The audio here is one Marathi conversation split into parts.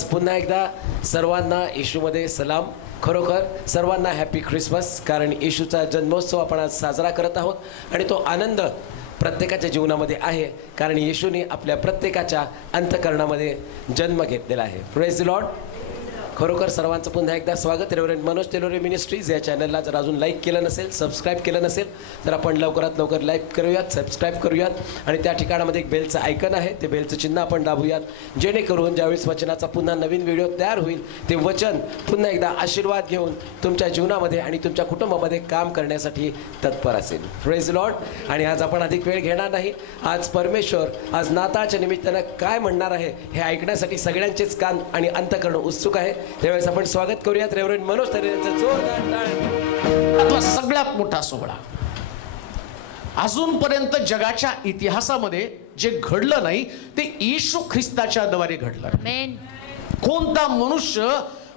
आज पुन्हा एकदा सर्वांना येशूमध्ये सलाम. खरोखर सर्वांना हॅपी ख्रिसमस. कारण येशूचा जन्मोत्सव आपण आज साजरा करत आहोत आणि तो आनंद प्रत्येकाच्या जीवनामध्ये आहे, कारण येशूने आपल्या प्रत्येकाच्या अंतःकरणामध्ये जन्म घेतलेला आहे. Praise the Lord. खरोखर सर्वांचं पुन्हा एकदा स्वागत. रेव्हरंड मनोज तेलोरे मिनिस्ट्रीज या चॅनलला जर अजून लाईक केलं नसेल, सबस्क्राईब केलं नसेल तर आपण लवकरात लवकर लाईक करूयात, सबस्क्राईब करूयात आणि त्या ठिकाणामध्ये एक बेलचं आयकन आहे, ते बेलचं चिन्ह आपण दाबूयात, जेणेकरून ज्यावेळेस वचनाचा पुन्हा नवीन व्हिडिओ तयार होईल ते वचन पुन्हा एकदा आशीर्वाद घेऊन तुमच्या जीवनामध्ये आणि तुमच्या कुटुंबामध्ये काम करण्यासाठी तत्पर असेल. Praise the Lord. आणि आज आपण अधिक वेळ घेणार नाही. आज परमेश्वर आज नाताळच्या निमित्तानं काय म्हणणार आहे हे ऐकण्यासाठी सगळ्यांचेच कान आणि अंतःकरण उत्सुक आहे. त्यावेळेस आपण स्वागत करूयात रेव्हरंड मनोज तेलोरे यांचं जोरदार टाळ्या. आपला सगळ्यात मोठा सोहळा अजूनपर्यंत जगाच्या इतिहासामध्ये जे घडलं नाही ते येशू ख्रिस्ताच्या द्वारे घडलं. कोणता मनुष्य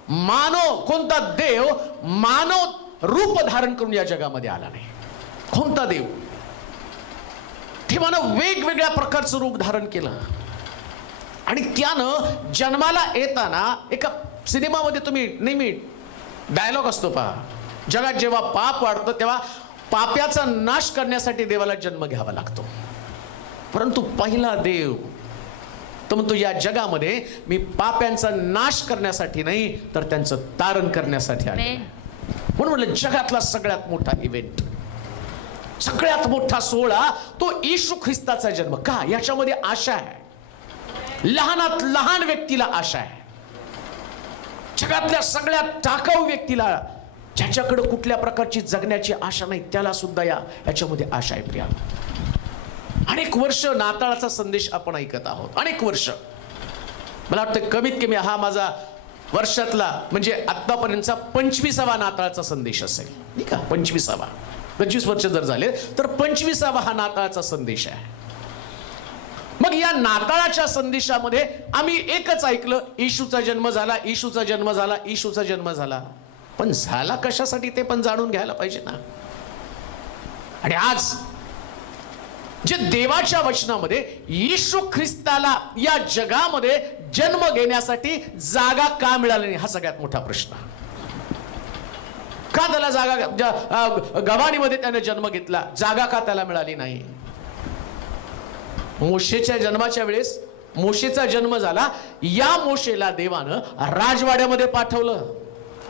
मानव, कोणता देव मानव रूप धारण करून या जगामध्ये आला नाही. कोणता देव? ते मानव वेगवेगळ्या प्रकारचं रूप धारण केलं आणि त्यानं जन्माला येताना एका सिनेमामध्ये तुम्ही नेहमी डायलॉग असतो पहा, जगात जेव्हा पाप वाढतं तेव्हा पाप्याचा नाश करण्यासाठी देवाला जन्म घ्यावा लागतो. परंतु पहिला देव तो म्हणतो या जगामध्ये मी पाप्यांचा नाश करण्यासाठी नाही तर त्यांचं तारण करण्यासाठी आले. म्हणून म्हटलं जगातला सगळ्यात मोठा इव्हेंट, सगळ्यात मोठा सोहळा तो येशू ख्रिस्ताचा जन्म. का? याच्यामध्ये आशा आहे. लहानात लहान व्यक्तीला आशा आहे. जगातल्या सगळ्यात टाकाऊ व्यक्तीला, ज्याच्याकडे कुठल्या प्रकारची जगण्याची आशा नाही, त्याला सुद्धा याच्यामध्ये आशा आहे. प्रिया, अनेक वर्ष नाताळाचा संदेश आपण ऐकत आहोत. अनेक वर्ष, मला वाटतं कमीत कमी हा माझा वर्षातला म्हणजे आतापर्यंतचा 25वा नाताळाचा संदेश असेल. ठीक आहे, 25 वर्ष जर झाले तर 25वा हा नाताळाचा संदेश आहे. मग या नाताळाच्या संदेशामध्ये आम्ही एकच ऐकलं, येशूचा जन्म झाला, येशूचा जन्म झाला, येशूचा जन्म झाला. पण झाला कशासाठी ते पण जाणून घ्यायला पाहिजे ना. आणि आज जे देवाच्या वचनामध्ये येशू ख्रिस्ताला या जगामध्ये जन्म घेण्यासाठी जागा का मिळाली नाही, हा सगळ्यात मोठा प्रश्न. का त्याला जागा, गव्हाणीमध्ये त्याने जन्म घेतला, जागा का त्याला मिळाली नाही? मोशेच्या जन्माच्या वेळेस मोशेचा जन्म झाला, या मोशेला देवानं राजवाड्यामध्ये पाठवलं,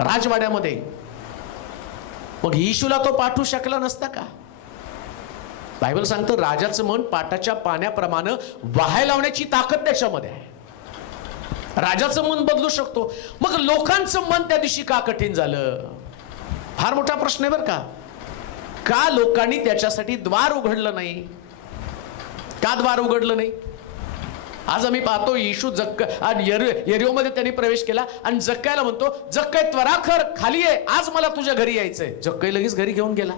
राजवाड्यामध्ये. मग येशूला तो पाठवू शकला नसता का? बायबल सांगतं राजाचं मन पाटाच्या पाण्याप्रमाणे वाहायला लावण्याची ताकद त्याच्यामध्ये आहे. राजाचं मन बदलू शकतो. मग लोकांचं मन त्या दिवशी का कठीण झालं? फार मोठा प्रश्न आहे बरं का. का लोकांनी त्याच्यासाठी द्वार उघडलं नाही? का द्वार उघडलं नाही? आज आम्ही पाहतो येशू यरीहोमध्ये त्यांनी प्रवेश केला आणि जक्कायला म्हणतो, जक्काय त्वरा कर, खाली आहे, आज मला तुझ्या घरी यायचंय. जक्काय लगेच घरी घेऊन गेला.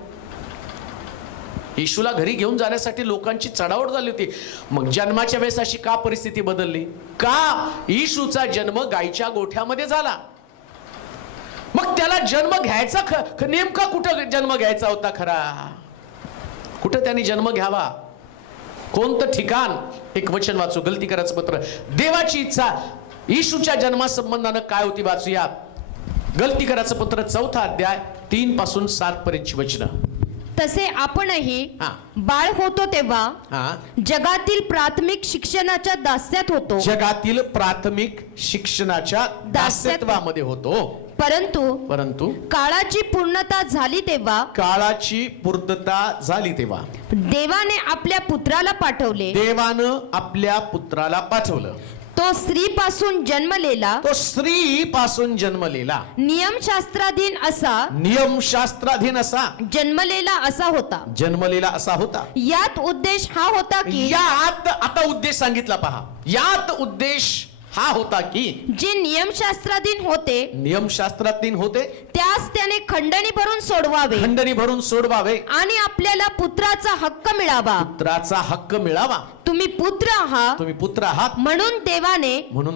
येशूला घरी घेऊन जाण्यासाठी लोकांची चढाओढ झाली होती. मग जन्माच्या वेळेस अशी का परिस्थिती बदलली? का? येशूचा जन्म गायच्या गोठ्यामध्ये झाला. मग त्याला जन्म घ्यायचा नेमका कुठं जन्म घ्यायचा होता खरा? कुठं त्यांनी जन्म घ्यावा? कोणतं ठिकाण? एक वचन वाचू, गलती करायचं पत्र. देवाची इच्छा येशूच्या जन्मासंबंधानं काय होती वाचूया. गलती करायचं पत्र 4था अध्याय 3 पासून 7 पर्यंतची वचनं. तसे आपणही बाळ होतो तेव्हा जगातील प्राथमिक शिक्षणाच्या दास्यात होतो. जगातील प्राथमिक शिक्षणाच्या दास्यत्वामध्ये होतो. परंतु काळाची पूर्णता झाली तेव्हा, काळाची पूर्तता झाली तेव्हा देवाने आपल्या पुत्राला पाठवले. देवानं आपल्या पुत्राला पाठवलं. तो स्त्रीपासून जन्मलेला, तो स्त्रीपासून जन्मलेला, नियमशास्त्राधीन असा जन्मलेला असा होता. जन्मलेला असा होता. यात उद्देश हा होता की, यात आता उद्देश सांगितला पहा. यात उद्देश हा होता की जे नियमशास्त्राधीन होते त्यास त्याने खंडणी भरून सोडवावे आणि आपल्याला पुत्राचा हक्क मिळावा. तुम्ही पुत्र आहात म्हणून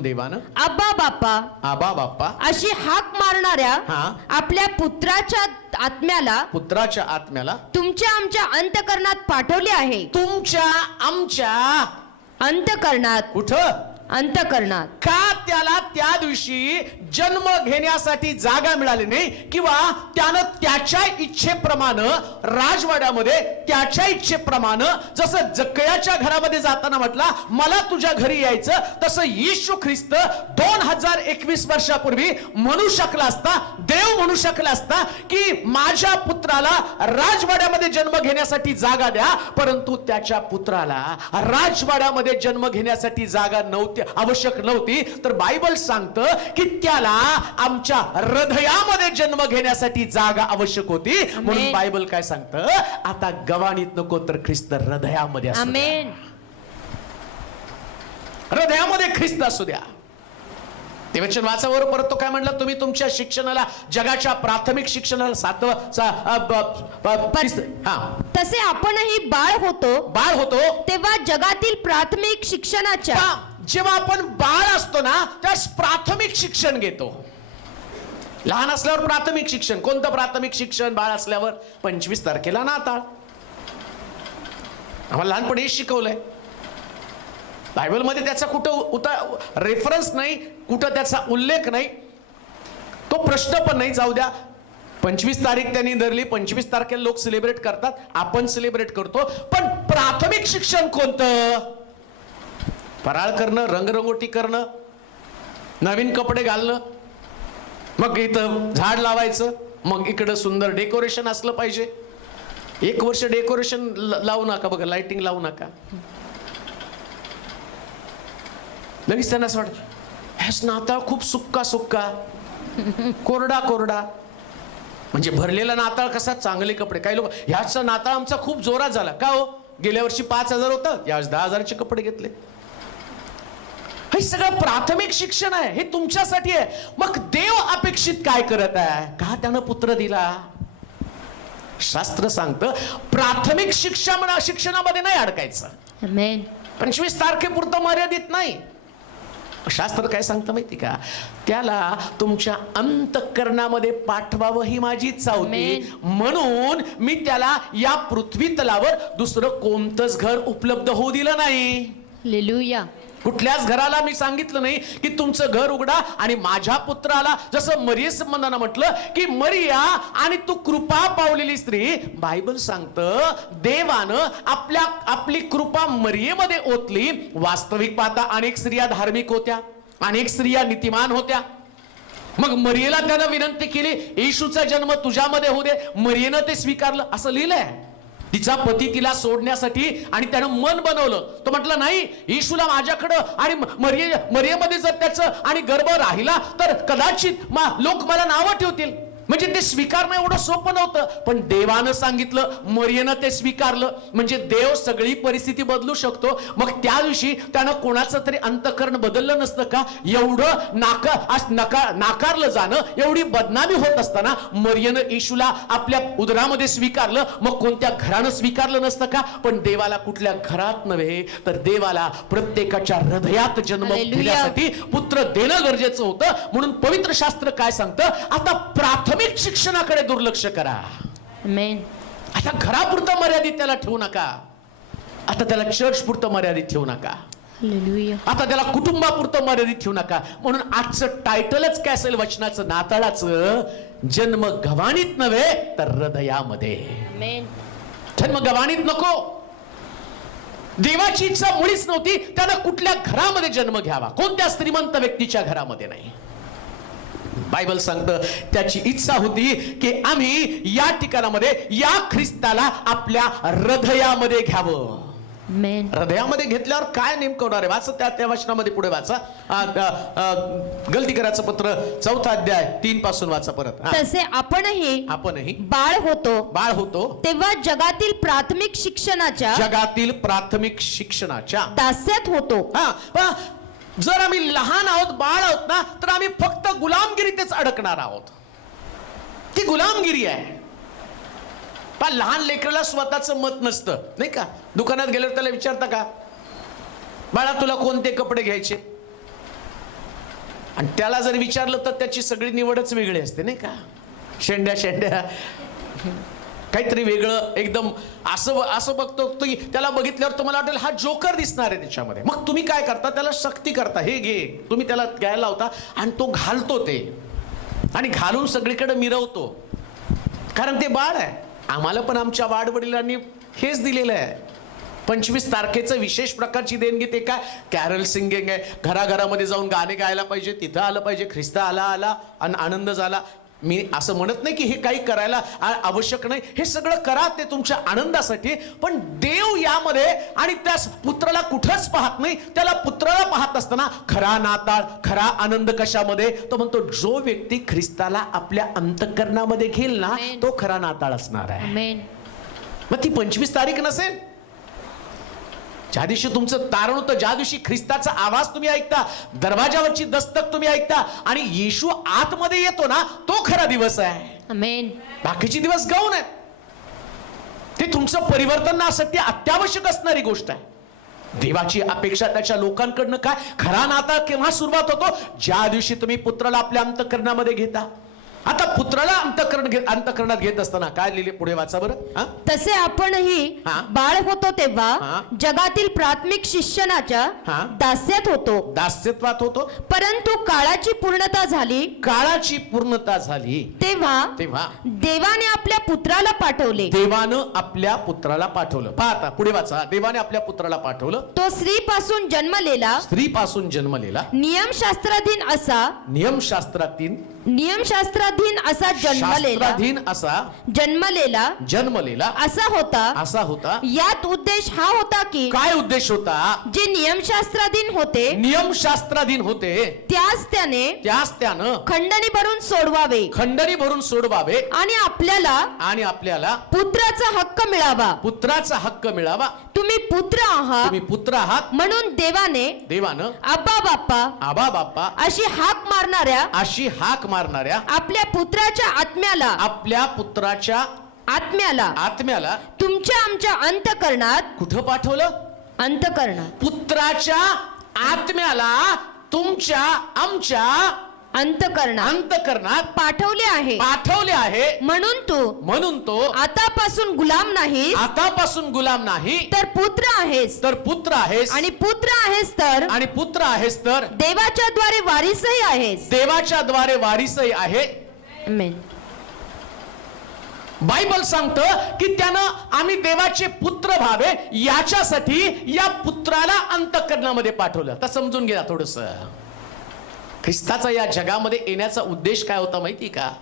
देवानं आबा बाप्पा अशी हाक मारणाऱ्या आपल्या पुत्राच्या आत्म्याला तुमच्या आमच्या अंतःकरणात पाठवले आहे. तुमच्या आमच्या अंतःकरणात. कुठं? अंतःकरणात. का त्याला त्या दिवशी जन्म घेण्यासाठी जागा मिळाली नाही, किंवा त्यानं त्याच्या इच्छेप्रमाणे राजवाड्यामध्ये त्याच्या इच्छेप्रमाणे जसं जक्कयाच्या घरामध्ये जाताना म्हटला मला तुझ्या घरी यायचं, तसं येशू ख्रिस्त 2021 वर्षापूर्वी म्हणू शकला असता, देव म्हणू शकला असता की माझ्या पुत्राला राजवाड्यामध्ये जन्म घेण्यासाठी जागा द्या, परंतु त्याच्या पुत्राला राजवाड्यामध्ये जन्म घेण्यासाठी जागा नव्हती, आवश्यक नव्हती. तर बायबल सांगतं की त्याला आमच्या हृदयामध्ये जन्म घेण्यासाठी जागा आवश्यक होती. म्हणून बायबल काय सांगतं, आता गवाणीत नको तर ख्रिस्त हृदयामध्ये असू द्या. आमेन. हृदयामध्ये ख्रिस्त असू द्या. ते वचन वाचावर परत तो काय म्हणला, तुम्ही तुमच्या शिक्षणाला जगाच्या प्राथमिक शिक्षणाला तसे आपणही बाळ होतो तेव्हा जगातील प्राथमिक शिक्षणाच्या. जेव्हा आपण बाळ असतो ना त्यास प्राथमिक शिक्षण घेतो. लहान असल्यावर प्राथमिक शिक्षण. कोणतं प्राथमिक शिक्षण? बाळ असल्यावर 25 तारखेला नाताळ. आम्हाला लहानपणी शिकवलंय. बायबलमध्ये त्याचा कुठं रेफरन्स नाही, कुठं त्याचा उल्लेख नाही, तो प्रश्न पण नाही. जाऊ द्या, 25 तारीख त्यांनी धरली, 25 तारखेला लोक सेलिब्रेट करतात, आपण सेलिब्रेट करतो. पण प्राथमिक शिक्षण कोणतं? फराळ करणं, रंगरंगोटी करणं, नवीन कपडे घालणं, मग इथं झाड लावायचं, मग इकडं सुंदर डेकोरेशन असलं पाहिजे. 1 वर्ष डेकोरेशन लावू नका बघा, लाइटिंग लावू नका. लगेच त्यांना असं वाटतं ह्याच नाताळ खूप सुक्का सुक्का, कोरडा कोरडा. म्हणजे भरलेला नाताळ कसा? चांगले कपडे. काही लोक ह्याचा नाताळ आमचा खूप जोरात झाला. का हो? गेल्या वर्षी 5,000 होतं, यावेळेस 10,000चे कपडे घेतले. हे सगळं प्राथमिक शिक्षण आहे, हे तुमच्यासाठी आहे. मग देव अपेक्षित काय करत आहे? का त्यानं पुत्र दिला? शास्त्र सांगतं प्राथमिक शिक्षणामध्ये नाही अडकायचं. आमेन. 25 तारखेपुरतं मर्यादित नाही. शास्त्र काय सांगतं माहिती का? त्याला तुमच्या अंतःकरणामध्ये पाठवावं ही माझी इच्छा होती, म्हणून मी त्याला या पृथ्वी तलावर दुसरं कोणतंच घर उपलब्ध होऊ दिलं नाही. हालेलुया. कुठल्याच घराला मी सांगितलं नाही की तुमचं घर उघडा आणि माझ्या पुत्राला, जसं मरिये संबंधानं म्हटलं की मरिया आणि तू कृपा पावलेली स्त्री. बायबल सांगतं देवानं आपली कृपा मरियेमध्ये ओतली. वास्तविक पाहता अनेक स्त्रिया धार्मिक होत्या, अनेक स्त्रिया नीतिमान होत्या. मग मरियेला त्यानं विनंती केली, येशूचा जन्म तुझ्यामध्ये होऊ दे. मरियेनं ते स्वीकारलं. असं लिहिलंय. तिचा पती तिला सोडण्यासाठी आणि त्यानं मन बनवलं. तो म्हटलं नाही, येशूला माझ्याकडं आणि मरियेमध्ये जर त्याचं आणि गर्भ राहिला तर कदाचित लोक मला नावं ठेवतील. म्हणजे ते स्वीकारणं एवढं सोपं नव्हतं, पण देवानं सांगितलं, मरियेनं ते स्वीकारलं. म्हणजे देव सगळी परिस्थिती बदलू शकतो. मग त्या दिवशी त्यानं कोणाचं तरी अंतःकरण बदललं नसतं का? एवढं नाकारलं जाणं, एवढी बदनामी होत असताना मरियेनं येशूला आपल्या उदरामध्ये स्वीकारलं. मग कोणत्या घरानं स्वीकारलं नसतं का? पण देवाला कुठल्या घरात नव्हे, तर देवाला प्रत्येकाच्या हृदयात जन्म घेण्यासाठी पुत्र देणं गरजेचं होतं. म्हणून पवित्र शास्त्र काय सांगतं? आता प्राथमिक शिक्षणाकडे दुर्लक्ष करा. आमेन. आता घरापुरतं मर्यादित त्याला ठेवू नका. आता त्याला चर्च पुरतं मर्यादित ठेवू नका. हालेलुया. आता त्याला कुटुंबापुरतं मर्यादित ठेवू नका. म्हणून आजचं टायटलच काय असेल वचनाचं, नाताळाचं? जन्म गव्हाणीत नव्हे तर हृदयामध्ये. आमेन. जन्म गव्हाणीत नको. देवाची इच्छा मुळीच नव्हती त्यानं कुठल्या घरामध्ये जन्म घ्यावा, कोणत्या श्रीमंत व्यक्तीच्या घरामध्ये नाही. बायबल सांगतं त्याची इच्छा होती की आम्ही या ठिकाणामध्ये या ख्रिस्ताला आपल्या हृदयामध्ये घ्यावं. आमेन. हृदयामध्ये घेतल्यावर काय नेमकं होणार आहे? वाचा त्या वचनामध्ये पुढे वाचा. गलतीकराचं पत्र 4 अध्याय 3 पासून वाचा परत. तसे आपणही बाळ होतो तेव्हा जगातील प्राथमिक शिक्षणाच्या दास्यात होतो. जर आम्ही लहान आहोत, बाळ आहोत ना, तर आम्ही फक्त गुलामगिरीतच अडकणार आहोत. ती गुलामगिरी आहे. पण लहान लेकराला स्वतःचं मत नसतं, नाही का? दुकानात गेल्यावर त्याला विचारता का, बाळा तुला कोणते कपडे घ्यायचे? आणि त्याला जर विचारलं तर त्याची सगळी निवडच वेगळी असते, नाही का? शेंड्या काहीतरी वेगळं एकदम असं असं बघतो की त्याला बघितल्यावर तुम्हाला वाटेल हा जोकर दिसणार आहे त्याच्यामध्ये. मग तुम्ही काय करता, त्याला सक्ती करता, हे घे, तुम्ही त्याला घ्यायला लावता आणि तो घालतो ते, आणि घालून सगळीकडे मिरवतो, कारण ते बाळ आहे. आम्हाला पण आमच्या वाडवडिलांनी हेच दिलेलं आहे. 25 तारखेचं विशेष प्रकारची देणगी ते काय, कॅरल सिंगिंग आहे. घराघरामध्ये जाऊन गाणे गायला पाहिजे, तिथं आलं पाहिजे, ख्रिस्त आला आला आणि आनंद झाला. मी असं म्हणत नाही की हे काही करायला आवश्यक नाही, हे सगळं करा, ते तुमच्या आनंदासाठी. पण देव यामध्ये आणि त्या पुत्राला कुठंच पाहत नाही. त्याला पुत्राला पाहत असताना खरा नाताळ, खरा आनंद कशामध्ये, तो म्हणतो जो व्यक्ती ख्रिस्ताला आपल्या अंतःकरणामध्ये घेईल ना, तो खरा नाताळ असणार आहे. मग ती 25 तारीख नसेल, ज्या दिवशी तुमचं तारण होतं, ज्या दिवशी ख्रिस्ताचा आवाज तुम्ही ऐकता, दरवाजावरची दस्तक तुम्ही ऐकता आणि येशू आतमध्ये येतो ना, तो खरा दिवस आहे. आमेन. बाकीचे दिवस गौण आहेत. ते तुमचं परिवर्तनासाठी अत्यावश्यक असणारी गोष्ट आहे. देवाची अपेक्षा त्याच्या लोकांकडनं काय, खरा नाता केव्हा सुरुवात होतो, ज्या दिवशी तुम्ही पुत्राला आपल्या अंतःकरणामध्ये घेता. आता पुत्राला अंतःकरणात घेत असताना काय लिहिले, पुढे वाचा बरं. तसे आपणही हा. बाळ होतो तेव्हा हा. जगातील प्राथमिक शिक्षणाच्या हा. दास्यात होतो. दास्यत्वात होतो. परंतु काळाची पूर्णता झाली, काळाची पूर्णता झाली तेव्हा देवाने आपल्या पुत्राला पाठवले. देवानं आपल्या पुत्राला पाठवलं. पहा आता पुढे वाचा. देवाने आपल्या पुत्राला पाठवलं. तो स्त्रीपासून जन्मलेला, स्त्रीपासून जन्मलेला, नियमशास्त्राधीन असा जन्मलेला असा होता. यात उद्देश हा होता की, काय उद्देश होता, जे नियमशास्त्राधीन होते त्यास त्यानं खंडणी भरून सोडवावे आणि आपल्याला पुत्राचा हक्क मिळावा. तुम्ही पुत्र आहात म्हणून देवानं आबा बाप्पा अशी हाक मारणाऱ्या आपल्या पुत्राच्या आत्म्याला तुमच्या आमच्या अंतःकरणात, कुठं पाठवलं, अंतःकरणात, पुत्राच्या आत्म्याला तुमच्या आमच्या अंतःकरणात पाठवले आहे. म्हणून तो आतापासून गुलाम नाही, तर पुत्र आहेस आणि पुत्र आहेस तर देवाच्या द्वारे वारिसही आहे. आमेन. बायबल सांगतं की त्यानं आम्ही देवाचे पुत्र व्हावे याच्यासाठी या पुत्राला अंतःकरणामध्ये पाठवलं. तर समजून घ्या थोडस, ख्रिस्ताचा या जगामध्ये येण्याचा उद्देश काय होता माहिती का.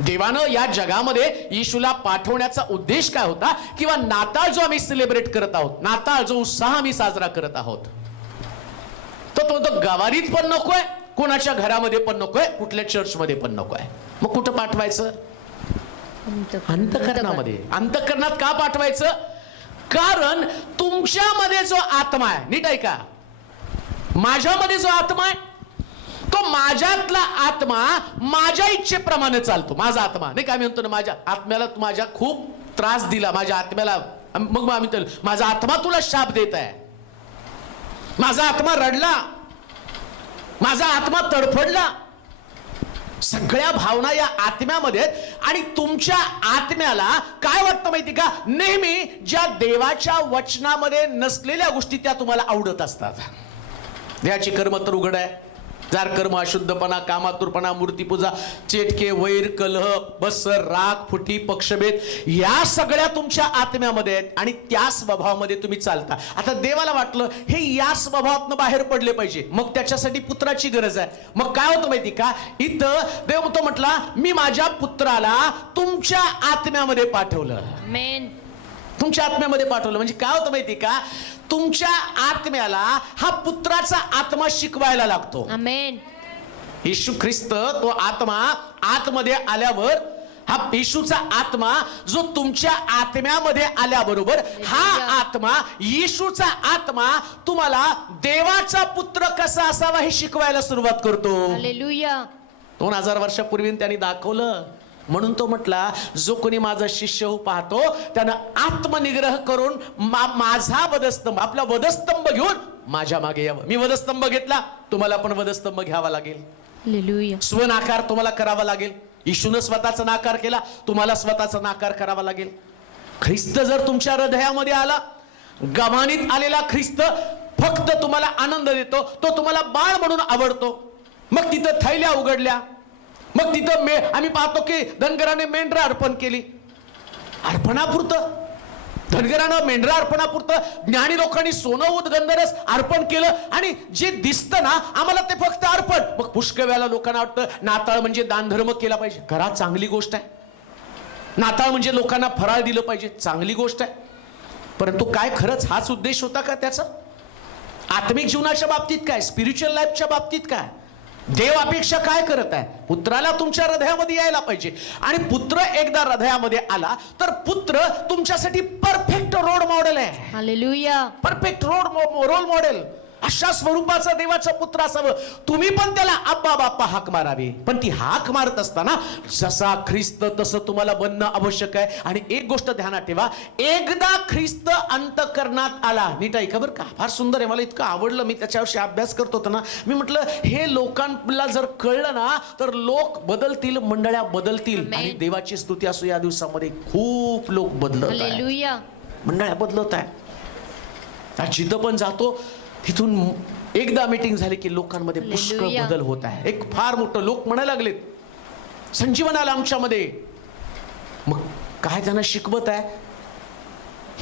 देवानं या जगामध्ये येशूला पाठवण्याचा उद्देश काय होता, किंवा नाताळ जो आम्ही सेलिब्रेट करत आहोत, नाताळ जो उत्साह आम्ही साजरा करत आहोत, तो गवारीत पण नकोय, कोणाच्या घरामध्ये पण नकोय, कुठल्या चर्चमध्ये पण नकोय. मग कुठं पाठवायचं, अंतःकरणामध्ये. अंतःकरणात का पाठवायचं, कारण तुमच्यामध्ये जो आत्मा आहे, नीट ऐका, माझ्यामध्ये जो आत्मा आहे, तो माझ्यातला आत्मा माझ्या इच्छेप्रमाणे चालतो. माझा आत्मा नाही का, आम्ही म्हणतो ना, माझ्या आत्म्याला माझ्या खूप त्रास दिला, माझ्या आत्म्याला, मग आम्ही म्हणतो माझा आत्मा तुला शाप देत आहे, माझा आत्मा रडला, माझा आत्मा तडफडला. सगळ्या भावना या आत्म्यामध्ये, आणि तुमच्या आत्म्याला काय वाटतं माहिती का, नेहमी ज्या देवाच्या वचनामध्ये नसलेल्या गोष्टी त्या तुम्हाला आवडत असतात. देवाची कर्म तर उघड आहे, जार कर्म, अशुद्धपणा, कामातुरपणा, मूर्तीपूजा, चेटके, वैर, कलह, बस्सर, राग, फुटी, पक्षभेद, या सगळ्या तुमच्या आत्म्यामध्ये आहेत आणि त्या स्वभावामध्ये तुम्ही चालता. आता देवाला वाटलं हे या स्वभावातनं बाहेर पडले पाहिजे, मग त्याच्यासाठी पुत्राची गरज आहे. मग काय होतं माहिती का, इथं देव तो म्हटला मी माझ्या पुत्राला तुमच्या आत्म्यामध्ये पाठवलं. आमेन. तुमच्या आत्म्यामध्ये पाठवलं म्हणजे काय होतं माहिती का, तुमच्या आत्म्याला हा पुत्राचा आत्मा शिकवायला लागतो. आमेन. येशू ख्रिस्त तो आत्मा आतमध्ये आल्यावर, हा येशूचा आत्मा जो तुमच्या आत्म्यामध्ये आल्याबरोबर, हा आत्मा, येशूचा आत्मा तुम्हाला देवाचा पुत्र कसा असावा हे शिकवायला सुरुवात करतो. हालेलुया. 2000 वर्षापूर्वी त्यांनी दाखवलं. म्हणून तो म्हटला जो कोणी माझा शिष्य हो पाहतो त्यानं आत्मनिग्रह करून माझा वधस्तंभ, आपला वधस्तंभ घेऊन माझ्या मागे यावं. मी वधस्तंभ घेतला, तुम्हाला पण वधस्तंभ घ्यावा लागेल. हालेलुया. स्वनाकार तुम्हाला करावा लागेल. येशूनं स्वतःचा नाकार केला, तुम्हाला स्वतःचा नाकार करावा लागेल. ख्रिस्त जर तुमच्या हृदयामध्ये आला, गव्हाणीत आलेला ख्रिस्त फक्त तुम्हाला आनंद देतो, तो तुम्हाला बाळ म्हणून आवडतो. मग तिथं थैल्या उघडल्या, मग तिथं आम्ही पाहतो की धनगराने मेंढरा अर्पण केली. अर्पणापुरतं धनगरानं मेंढरा अर्पणापुरतं, ज्ञानी लोकांनी सोनं उदगंधरस अर्पण केलं, आणि जे दिसतं ना आम्हाला ते फक्त अर्पण. मग पुष्कळ वेळेला लोकांना वाटतं नाताळ म्हणजे दानधर्म केला पाहिजे. खरा चांगली गोष्ट आहे. नाताळ म्हणजे लोकांना फराळ दिलं पाहिजे, चांगली गोष्ट आहे. परंतु काय खरंच हाच उद्देश होता का त्याचा? आत्मिक जीवनाच्या बाबतीत काय, स्पिरिच्युअल लाईफच्या बाबतीत काय, देव अपेक्षा काय करत आहे? पुत्राला तुमच्या हृदयामध्ये यायला पाहिजे. आणि पुत्र एकदा हृदयामध्ये आला तर पुत्र तुमच्यासाठी परफेक्ट रोल मॉडेल आहे. हालेलुया. Perfect role model. अशा स्वरूपाचा देवाचा पुत्र असावं. तुम्ही पण त्याला आप्पा बाप्पा हाक मारावी. पण ती हाक मारत असताना जसा ख्रिस्त तसं तुम्हाला बनणं आवश्यक आहे. आणि एक गोष्ट ध्यानात ठेवा, एकदा ख्रिस्त अंतःकरणात आला. नीट ऐका बरं का, फार सुंदर आहे, मला इतकं आवडलं. मी त्याच्याविषयी अभ्यास करत होतो ना, मी म्हटलं हे लोकांना जर कळलं ना तर लोक बदलतील, मंडळ्या बदलतील. आणि देवाची स्तुती असो, या दिवसामध्ये खूप लोक बदलत आहेत, हालेलुया. मंडळ्या बदलत आहे. जिथं पण जातो तिथून एकदा मीटिंग झाली की लोकांमध्ये पुष्कळ बदल होत आहे. एक फार मोठं लोक म्हणायला लागलेत, संजीवन आलं आमच्यामध्ये. मग काय त्यांना शिकवत आहे?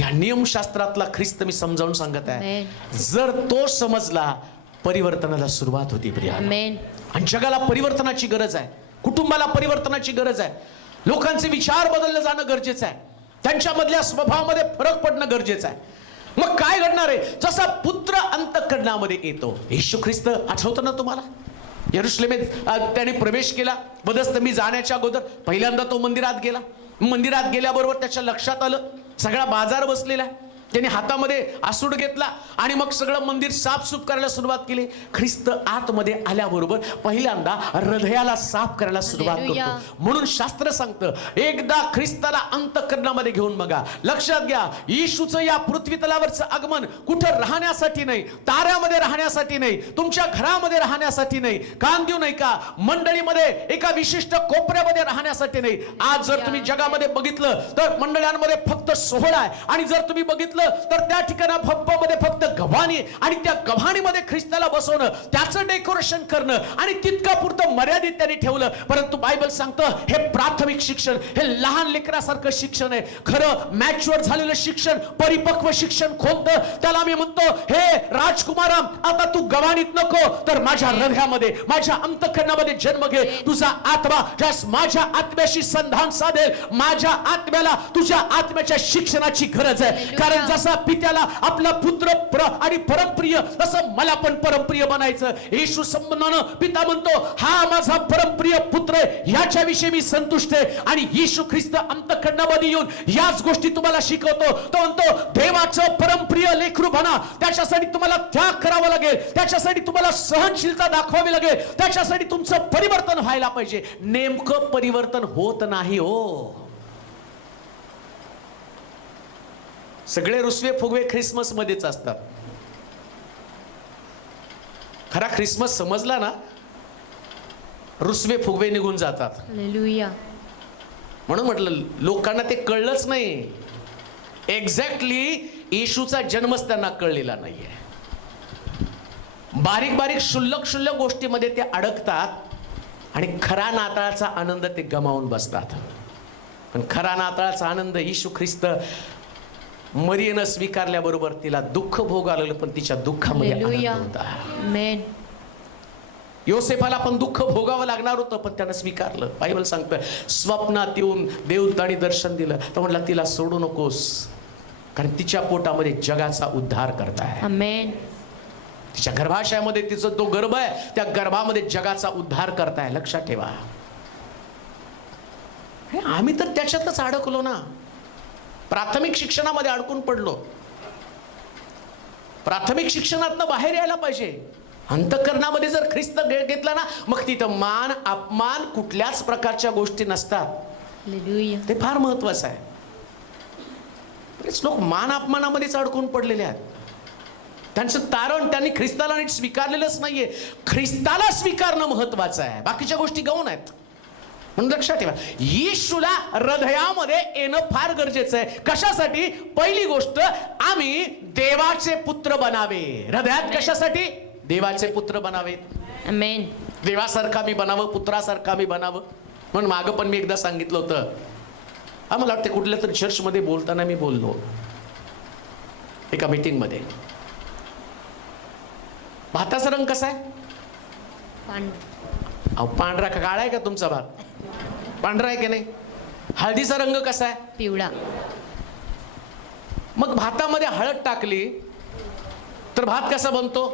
या नियमशास्त्रातला ख्रिस्त मी समजावून सांगत आहे. जर तो समजला, परिवर्तनाला सुरुवात होती प्रिया. आणि जगाला परिवर्तनाची गरज आहे, कुटुंबाला परिवर्तनाची गरज आहे, लोकांचे विचार बदलले जाणं गरजेचं आहे, त्यांच्यामधल्या स्वभावामध्ये फरक पडणं गरजेचं आहे. मग काय घडणार आहे? जसा पुत्र अंतःकरणामध्ये येतो, येशू ख्रिस्त आठवतं ना तुम्हाला, यरुशलेमेत त्याने प्रवेश केला. बदस्तमी जाण्याच्या अगोदर पहिल्यांदा तो मंदिरात गेला. मंदिरात गेल्याबरोबर त्याच्या लक्षात आलं सगळा बाजार बसलेला आहे. त्याने हातामध्ये आसूड घेतला आणि मग सगळं मंदिर साफसूफ करायला सुरुवात केली. ख्रिस्त आतमध्ये आल्याबरोबर पहिल्यांदा हृदयाला साफ करायला सुरुवात करतो. म्हणून शास्त्र सांगतं, एकदा ख्रिस्ताला अंतःकरणामध्ये घेऊन बघा. लक्षात घ्या, येशूचं या पृथ्वी तलावरचं आगमन कुठं राहण्यासाठी नाही, ताऱ्यामध्ये राहण्यासाठी नाही, तुमच्या घरामध्ये राहण्यासाठी नाही, कान देऊ नाही का, मंडळीमध्ये एका विशिष्ट कोपऱ्यामध्ये राहण्यासाठी नाही. आज जर तुम्ही जगामध्ये बघितलं तर मंडळांमध्ये फक्त सोहळा आहे. आणि जर तुम्ही बघितलं तर त्या ठिकाणामध्ये फक्त गव्हाणी, आणि त्या गव्हाणीमध्ये ख्रिस्ताला बसवणं, त्याचं डेकोरेशन करणं आणि तितका पुरतं मर्यादित त्यांनी ठेवलं. परंतु बायबल सांगतं हे प्राथमिक शिक्षण, हे लहान लेकरासारखं शिक्षण आहे. खरं मॅच्युअर झालेलं शिक्षण, परिपक्व शिक्षण कोणतं? त्याला मी म्हणतो, हे राजकुमारा, आता तू गव्हाणीत नको तर माझ्या हृदयामध्ये, माझ्या अंतःकरणामध्ये जन्म घे. तुझा आत्मा ज्यास माझ्या आत्म्याशी संधान साधेल, माझ्या आत्म्याला तुझ्या आत्म्याच्या शिक्षणाची गरज आहे. कारण जसा पित्याला आपला पुत्र आणि परमप्रिय, तसं मला पण परमप्रिय बनायचं. येशू संबंधानं पिता म्हणतो, हा माझा परमप्रिय पुत्र आहे, याच्याविषयी मी संतुष्ट आहे. आणि येशू ख्रिस्त अंतःकरणामध्ये येऊन याच गोष्टी तुम्हाला शिकवतो. तो म्हणतो, देवाचं परमप्रिय लेकरू बना. त्याच्यासाठी तुम्हाला त्याग करावा लागेल, त्याच्यासाठी तुम्हाला सहनशीलता दाखवावी लागेल, त्याच्यासाठी तुमचं परिवर्तन व्हायला पाहिजे. नेमकं परिवर्तन होत नाही हो. सगळे रुसवे फुगवे ख्रिसमस मध्येच असतात. खरा ख्रिसमस समजला ना, रुसवे फुगवे निघून जातात. हालेलुया. म्हणून म्हटलं, लोकांना ते कळलंच नाही. एक्झॅक्टली येशूचा जन्मच त्यांना कळलेला नाहीये. बारीक बारीक शुल्लक गोष्टीमध्ये ते अडकतात आणि खरा नाताळाचा आनंद ते गमावून बसतात. पण खरा नाताळाचा आनंद येशू ख्रिस्त मरियेनं स्वीकारल्याबरोबर तिला दुःख भोगावं लागलं, पण तिच्या दुःखामध्ये आनंद होता. आमेन. योसेफाला पण दुःख भोगावं लागणार होतं, पण त्यानं स्वीकारलं. बायबल सांगतं, स्वप्नात येऊन देवदूतांनी दर्शन दिलं तर म्हटलं, तिला सोडू नकोस, कारण तिच्या पोटामध्ये जगाचा उद्धार करताय. आमेन. तिच्या गर्भाशयामध्ये तिचा तो गर्भ आहे, त्या गर्भामध्ये जगाचा उद्धार करताय. लक्षात ठेवा. आम्ही तर त्याच्यातच अडकलो ना. प्राथमिक शिक्षणामध्ये अडकून पडलो. प्राथमिक शिक्षणातनं बाहेर यायला पाहिजे. अंतःकरणामध्ये जर ख्रिस्त घेतला ना, मग तिथं मान अपमान कुठल्याच प्रकारच्या गोष्टी नसतात. हालेलुया. ते फार महत्वाचं आहे. बरेच लोक मान अपमानामध्येच अडकून पडलेले आहेत. त्यांचं तारण त्यांनी ख्रिस्ताला नीट स्वीकारलेलंच नाहीये. ख्रिस्ताला स्वीकारणं महत्वाचं आहे, बाकीच्या गोष्टी गौण आहेत. म्हणून लक्षात ठेवा, येशूला हृदयामध्ये येणं फार गरजेचं आहे. कशासाठी? पहिली गोष्ट, आम्ही देवाचे पुत्र बनावे. हृदयात कशासाठी? देवाचे पुत्र बनावे. आमेन. देवासारखा मी बनावं, पुत्रासारखा मी बनावं. म्हणून मागं पण मी एकदा सांगितलं होतं, मला वाटतं कुठल्या तरी चर्चमध्ये बोलताना मी बोललो एका मीटिंगमध्ये, भाताचा रंग कसा आहे? अहो पांढरा का काळा आहे का तुमचा भात? पांढरा आहे की नाही? हळदीचा रंग कसा आहे? पिवळा. मग भातामध्ये हळद टाकली तर भात कसा बनतो?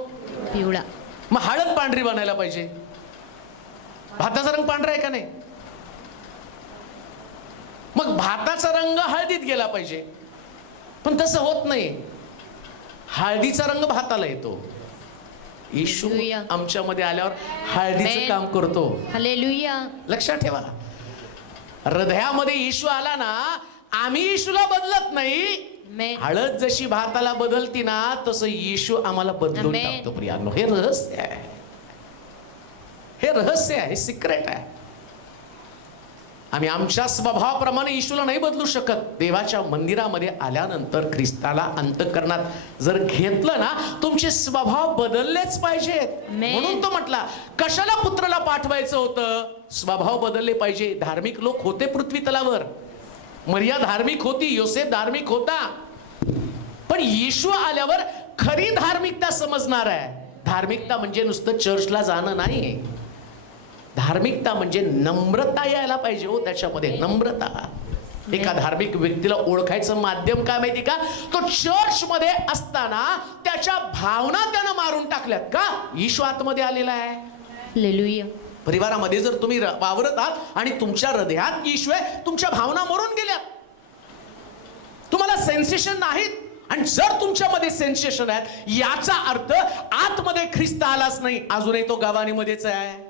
पिवळा. मग हळद पांढरी बनायला पाहिजे. भाताचा रंग पांढरा आहे का नाही? मग भाताचा रंग हळदीत गेला पाहिजे, पण तसं होत नाही. हळदीचा रंग भाताला येतो. येशू आमच्यामध्ये आल्यावर हळदीचं काम करतो. हालेलुया. लक्षात ठेवा, हृदयामध्ये येशू आला ना, आम्ही येशूला बदलत नाही. हळद जशी भाताला बदलती ना, तसं येशू आम्हाला बदलून टाकतो. प्रियांनो, हे रहस्य आहे, हे रहस्य आहे, हे सिक्रेट आहे. आम्ही आमच्या स्वभावाप्रमाणे येशूला नाही बदलू शकत. देवाच्या मंदिरामध्ये आल्यानंतर ख्रिस्ताला अंतःकरणात जर घेतलं ना, तुमचे स्वभाव बदललेच पाहिजेत. म्हणून तो म्हटला, कशाला पुत्राला पाठवायचं होतं? स्वभाव बदलले पाहिजे. धार्मिक लोक होते पृथ्वी तलावर, मरिया धार्मिक होती, योसेफ धार्मिक होता, पण येशू आल्यावर खरी धार्मिकता समजणार आहे. धार्मिकता म्हणजे नुसतं चर्चला जाणं नाही. धार्मिकता म्हणजे नम्रता यायला पाहिजे हो त्याच्यामध्ये, नम्रता. एका धार्मिक व्यक्तीला ओळखायचं माध्यम काय माहिती का? तो चर्च मध्ये असताना त्याच्या भावना त्यानं मारून टाकल्यात का? येशू आतमध्ये आलेला आहे. हालेलुया. परिवारामध्ये जर तुम्ही वावरत आहात आणि तुमच्या हृदयात येशू आहे, तुमच्या भावना मरून गेल्यात, तुम्हाला सेन्सेशन नाहीत. आणि जर तुमच्यामध्ये सेन्सेशन आहेत, याचा अर्थ आतमध्ये ख्रिस्त आलाच नाही. अजूनही तो गवानीमध्येच आहे,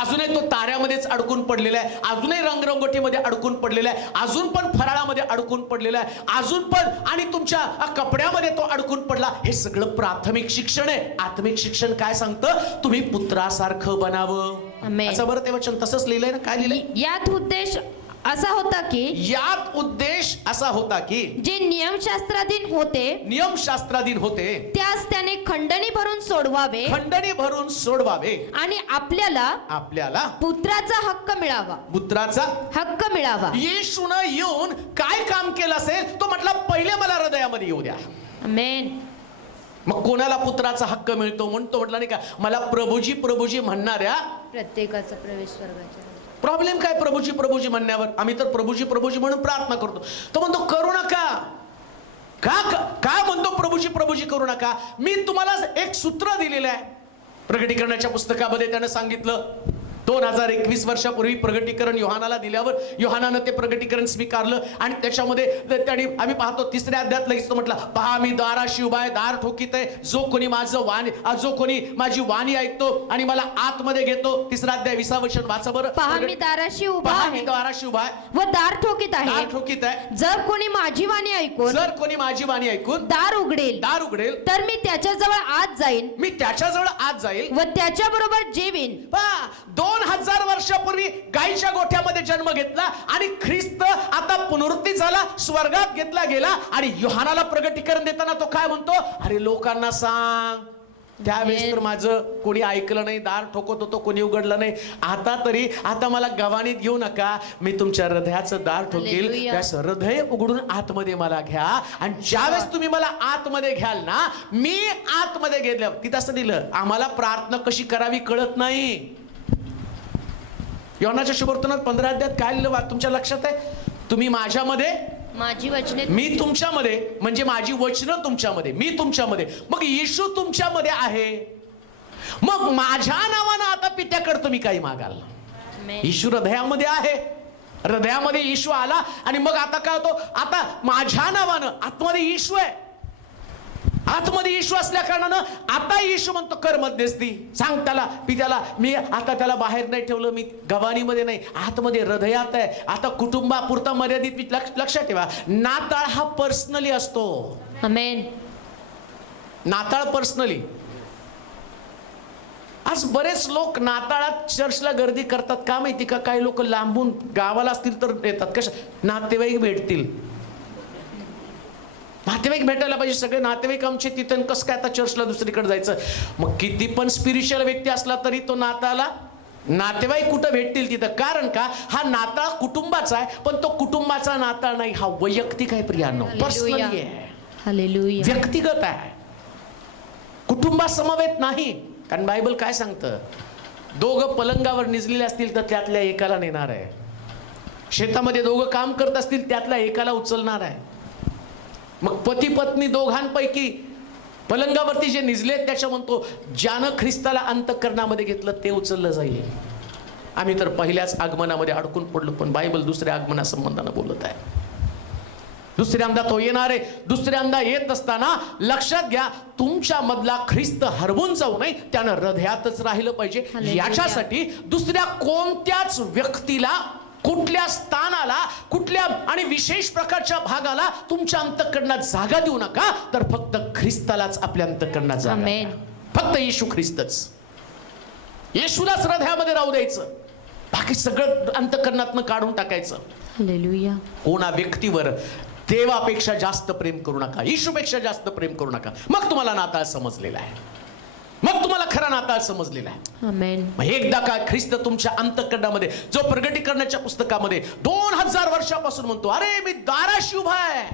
अजूनही तो ताऱ्यामध्येच अडकून पडलेला आहे, अजूनही रंगरंगोटीमध्ये अडकून पडलेला आहे, अजून पण फराळामध्ये अडकून पडलेला आहे, अजून पण आणि तुमच्या कपड्यामध्ये तो अडकून पडला. हे सगळं प्राथमिक शिक्षण आहे. आत्मिक शिक्षण काय सांगतं? तुम्ही पुत्रासारखं बनावं. असं बरं ते वचन तसंच लिहिलंय ना? काय लिहिलंय? यात उद्देश असा होता की, यात उद्देश असा होता की, जे नियमशास्त्राधीन होते, नियमशास्त्राधीन होते, त्यास त्याने खंडणी भरून सोडवावे, खंडणी भरून सोडवावे, आणि आपल्याला पुत्राचा हक्क मिळावा. पुत्राचा हक्क मिळावा. येशूनं येऊन काय काम केलं असेल? तो म्हटला, पहिले मला हृदयामध्ये येऊ द्या. आमेन. मग कोणाला पुत्राचा हक्क मिळतो? म्हणतो म्हटला नाही का, मला प्रभूजी प्रभूजी म्हणणाऱ्या प्रत्येकाचा प्रवेश स्वर्गाच्या. प्रॉब्लेम काय प्रभूजी प्रभूजी म्हणण्यावर? आम्ही तर प्रभूजी प्रभूजी म्हणून प्रार्थना करतो. तो म्हणतो करू नका. का म्हणतो प्रभूजी प्रभूजी करू नका? मी तुम्हाला एक सूत्र दिलेलं आहे. प्रगटीकरणाच्या पुस्तकामध्ये त्यानं सांगितलं, 2021 वर्षापूर्वी प्रगटीकरण योहानाला दिल्यावर योहानानं ते प्रगटीकरण स्वीकारलं आणि त्याच्यामध्ये त्यांनी आम्ही पाहतो 3ऱ्या अध्यायात लगेच तो म्हटला, पहा मी दाराशी उभा आहे, दार ठोकीत आहे, जो कोणी माझी वाणी ऐकतो आणि मला आतमध्ये घेतो. 3रा अध्याय 20 वचन वाचा बरं. पहा मी दाराशी उभा आहे, मी दाराशी उभा आहे व दार ठोकीत आहे. दार ठोकीत आहे. जर कोणी माझी वाणी ऐकून दार उघडेल तर मी त्याच्याजवळ आत जाईन, मी त्याच्याजवळ आत जाईल व त्याच्याबरोबर जेवीन. 2000 वर्षापूर्वी गायीच्या गोठ्यामध्ये जन्म घेतला आणि ख्रिस्त आता पुनरुत्थित झाला, स्वर्गात घेतला गेला. आणि योहानाला प्रगटीकरण देताना तो काय म्हणतो? अरे लोकांना सांग, त्यावेळेस तर माझं कोणी ऐकलं नाही, दार ठोकत होतो, कोणी उघडलं नाही. आता मला गवानीत घेऊ नका, मी तुमच्या हृदयाचं दार ठोकेल. त्यास हृदय उघडून आतमध्ये मला घ्या. आणि ज्यावेळेस तुम्ही मला आतमध्ये घ्याल ना, मी आतमध्ये घेतलं. तिथं असं दिलं, आम्हाला प्रार्थना कशी करावी कळत नाही. योहानाच्या शुभवर्तनात 15 अध्यायात काय लिहिलं तुमच्या लक्षात आहे? तुम्ही माझ्यामध्ये, माझी वचने मी तुमच्यामध्ये, म्हणजे माझी वचनं तुमच्यामध्ये, मी तुमच्यामध्ये. मग येशू तुमच्यामध्ये आहे. मग माझ्या नावानं आता पित्याकडे तुम्ही काही मागाल. येशू हृदयामध्ये आहे, हृदयामध्ये येशू आला आणि मग आता काय होतो? आता माझ्या नावानं आतमध्ये येशू आहे. आतमध्ये येशू असल्या कारणानं आता येशू म्हणतो, कर मध्यस्थी, सांग त्याला, मी आता त्याला बाहेर नाही ठेवलं, मी गवानीमध्ये नाही, आतमध्ये हृदयात आहे. आता कुटुंबापुरता मर्यादित. लक्षात ठेवा, नाताळ हा पर्सनली असतो. आमेन. नाताळ पर्सनली. आज बरेच लोक नाताळात चर्चला गर्दी करतात का माहिती का? काही लोक लांबून गावाला असतील तर येतात. कशा? नातेवाईक भेटतील. नातेवाईक भेटायला पाहिजे. सगळे नातेवाईक आमचे तिथं, कसं काय आता चर्चला दुसरीकडे जायचं? मग किती पण स्पिरिच्युअल व्यक्ती असला तरी तो नाताला नातेवाईक कुठं भेटतील तिथं. कारण का? हा नाताळ कुटुंबाचा आहे, पण तो कुटुंबाचा नाताळ नाही, हा वैयक्तिक आहे प्रियांनो, पर्सनली आहे, हालेलुया. व्यक्तिगत आहे, कुटुंबासमवेत नाही. कारण बायबल काय सांगतं? दोघं पलंगावर निजलेले असतील तर त्यातल्या एकाला नेणार आहे. शेतामध्ये दोघं काम करत असतील त्यातल्या एकाला उचलणार आहे. मग पती पत्नी दोघांपैकी पलंगावरती जे निजले त्याच्या म्हणतो, ज्यानं ख्रिस्ताला अंतःकरणामध्ये घेतलं ते उचललं जाईल. आम्ही तर पहिल्याच आगमनामध्ये अडकून पडलो, पण बायबल दुसऱ्या आगमनासंबंधानं बोलत आहे. दुसऱ्यांदा तो येणार आहे. दुसऱ्यांदा येत असताना लक्षात घ्या, तुमच्या मधला ख्रिस्त हरवून जाऊ नये, त्यानं हृदयातच राहिलं पाहिजे. याच्यासाठी दुसऱ्या कोणत्याच व्यक्तीला, कुठल्या स्थानाला, कुठल्या आणि विशेष प्रकारच्या भागाला तुमच्या अंतःकरणात जागा देऊ नका. तर फक्त ख्रिस्तालाच आपल्या अंतःकरणात जागा द्या. फक्त येशू ख्रिस्तच, येशूलाच हृदयामध्ये राहू द्यायचं. बाकी सगळं अंतःकरणातनं काढून टाकायचं. हालेलुया. कोणा व्यक्तीवर देवापेक्षा जास्त प्रेम करू नका, येशूपेक्षा जास्त प्रेम करू नका. मग तुम्हाला नाताळ समजलेला आहे, मग तुम्हाला खरा नाताळ समजलेला आहे. आमेन. मग एकदा काय ख्रिस्त तुमच्या अंतःकरणामध्ये, जो प्रगटीकरणाच्या पुस्तकामध्ये 2000 वर्षापासून म्हणतो, अरे मी दाराशी उभा आहे.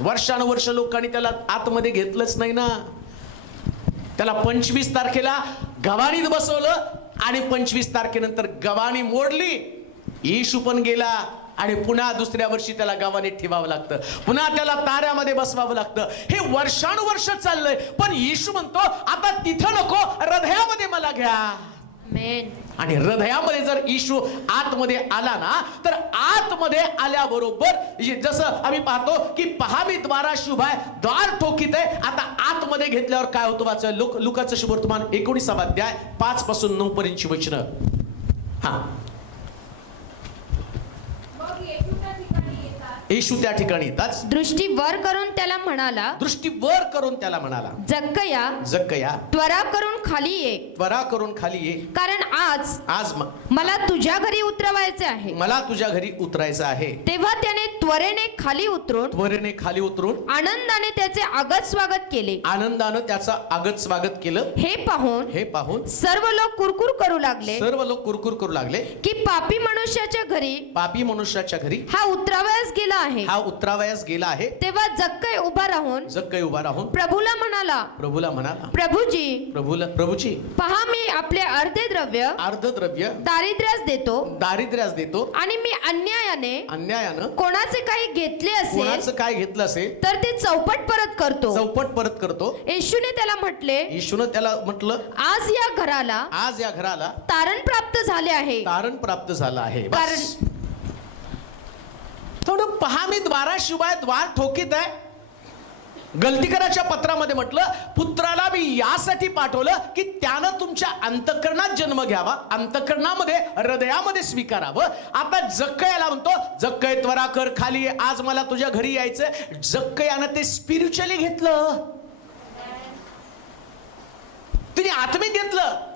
वर्षानुवर्ष लोकांनी त्याला आतमध्ये घेतलंच नाही ना. त्याला 25 तारखेला गवाणीत बसवलं आणि 25 तारखेनंतर गवाणी मोडली. येशू पण गेला आणि पुन्हा दुसऱ्या वर्षी त्याला गवानीत ठेवावं लागतं, पुन्हा त्याला ताऱ्यामध्ये बसवावं लागतं. हे वर्षानुवर्ष चाललंय. पण येशू म्हणतो, आता तिथं नको, हृदयामध्ये मला घ्या. आमेन. आणि हृदयामध्ये जर येशू आतमध्ये आला ना, तर आतमध्ये आल्याबरोबर जसं आम्ही पाहतो की पहा मी द्वाराशी उभा आहे, द्वार ठोकीत आहे. आता आतमध्ये घेतल्यावर काय होतं? वाचा लुकाचं शुभवर्तमान 19 अध्याय 5 पासून 9 पर्यंतची वचनं. हा, येशू त्या ठिकाणी येताच दृष्टी वर करून त्याला म्हणाला, दृष्टी वर करून त्याला म्हणाला, जक्कया, जक्कया, त्वरा करून खाली ये, त्वरा करून खाली ये, कारण आज मला तुझ्या घरी उतरवायचे आहे. मला तुझ्या घरी उतरायचं आहे. तेव्हा त्याने त्वरेने खाली उतरून आनंदाने त्याचे आगत स्वागत केले. आनंदानं त्याचा आगत स्वागत केलं. हे पाहून सर्व लोक कुरकुर करू लागले की पापी मनुष्याच्या घरी हा उतरावयास गेला आहे. तेव्हा जक्कय उभा राहून प्रभूला म्हणाला, प्रभूजी, पहा मी आपले अर्धे द्रव्य दारिद्र्यास देतो आणि मी अन्यायानं कोणाचे काही घेतले असेल तर ते चौपट परत करतो. येशूने त्याला म्हटलं, आज या घराला तारण प्राप्त झाले आहे. कारण थोडं पहा मी द्वाराशिवाय द्वार ठोकीत आहे. गलतीकराच्या पत्रामध्ये म्हटलं, पुत्राला मी यासाठी पाठवलं की त्यानं तुमच्या अंतःकरणात जन्म घ्यावा, अंतःकरणामध्ये हृदयामध्ये स्वीकारावं. आता जक्कयाला म्हणतो, जक्कय त्वरा कर खाली ये, आज मला तुझ्या घरी यायचं. जक्कयानं ते स्पिरिच्युअली घेतलं, तिने आत्मिक घेतलं.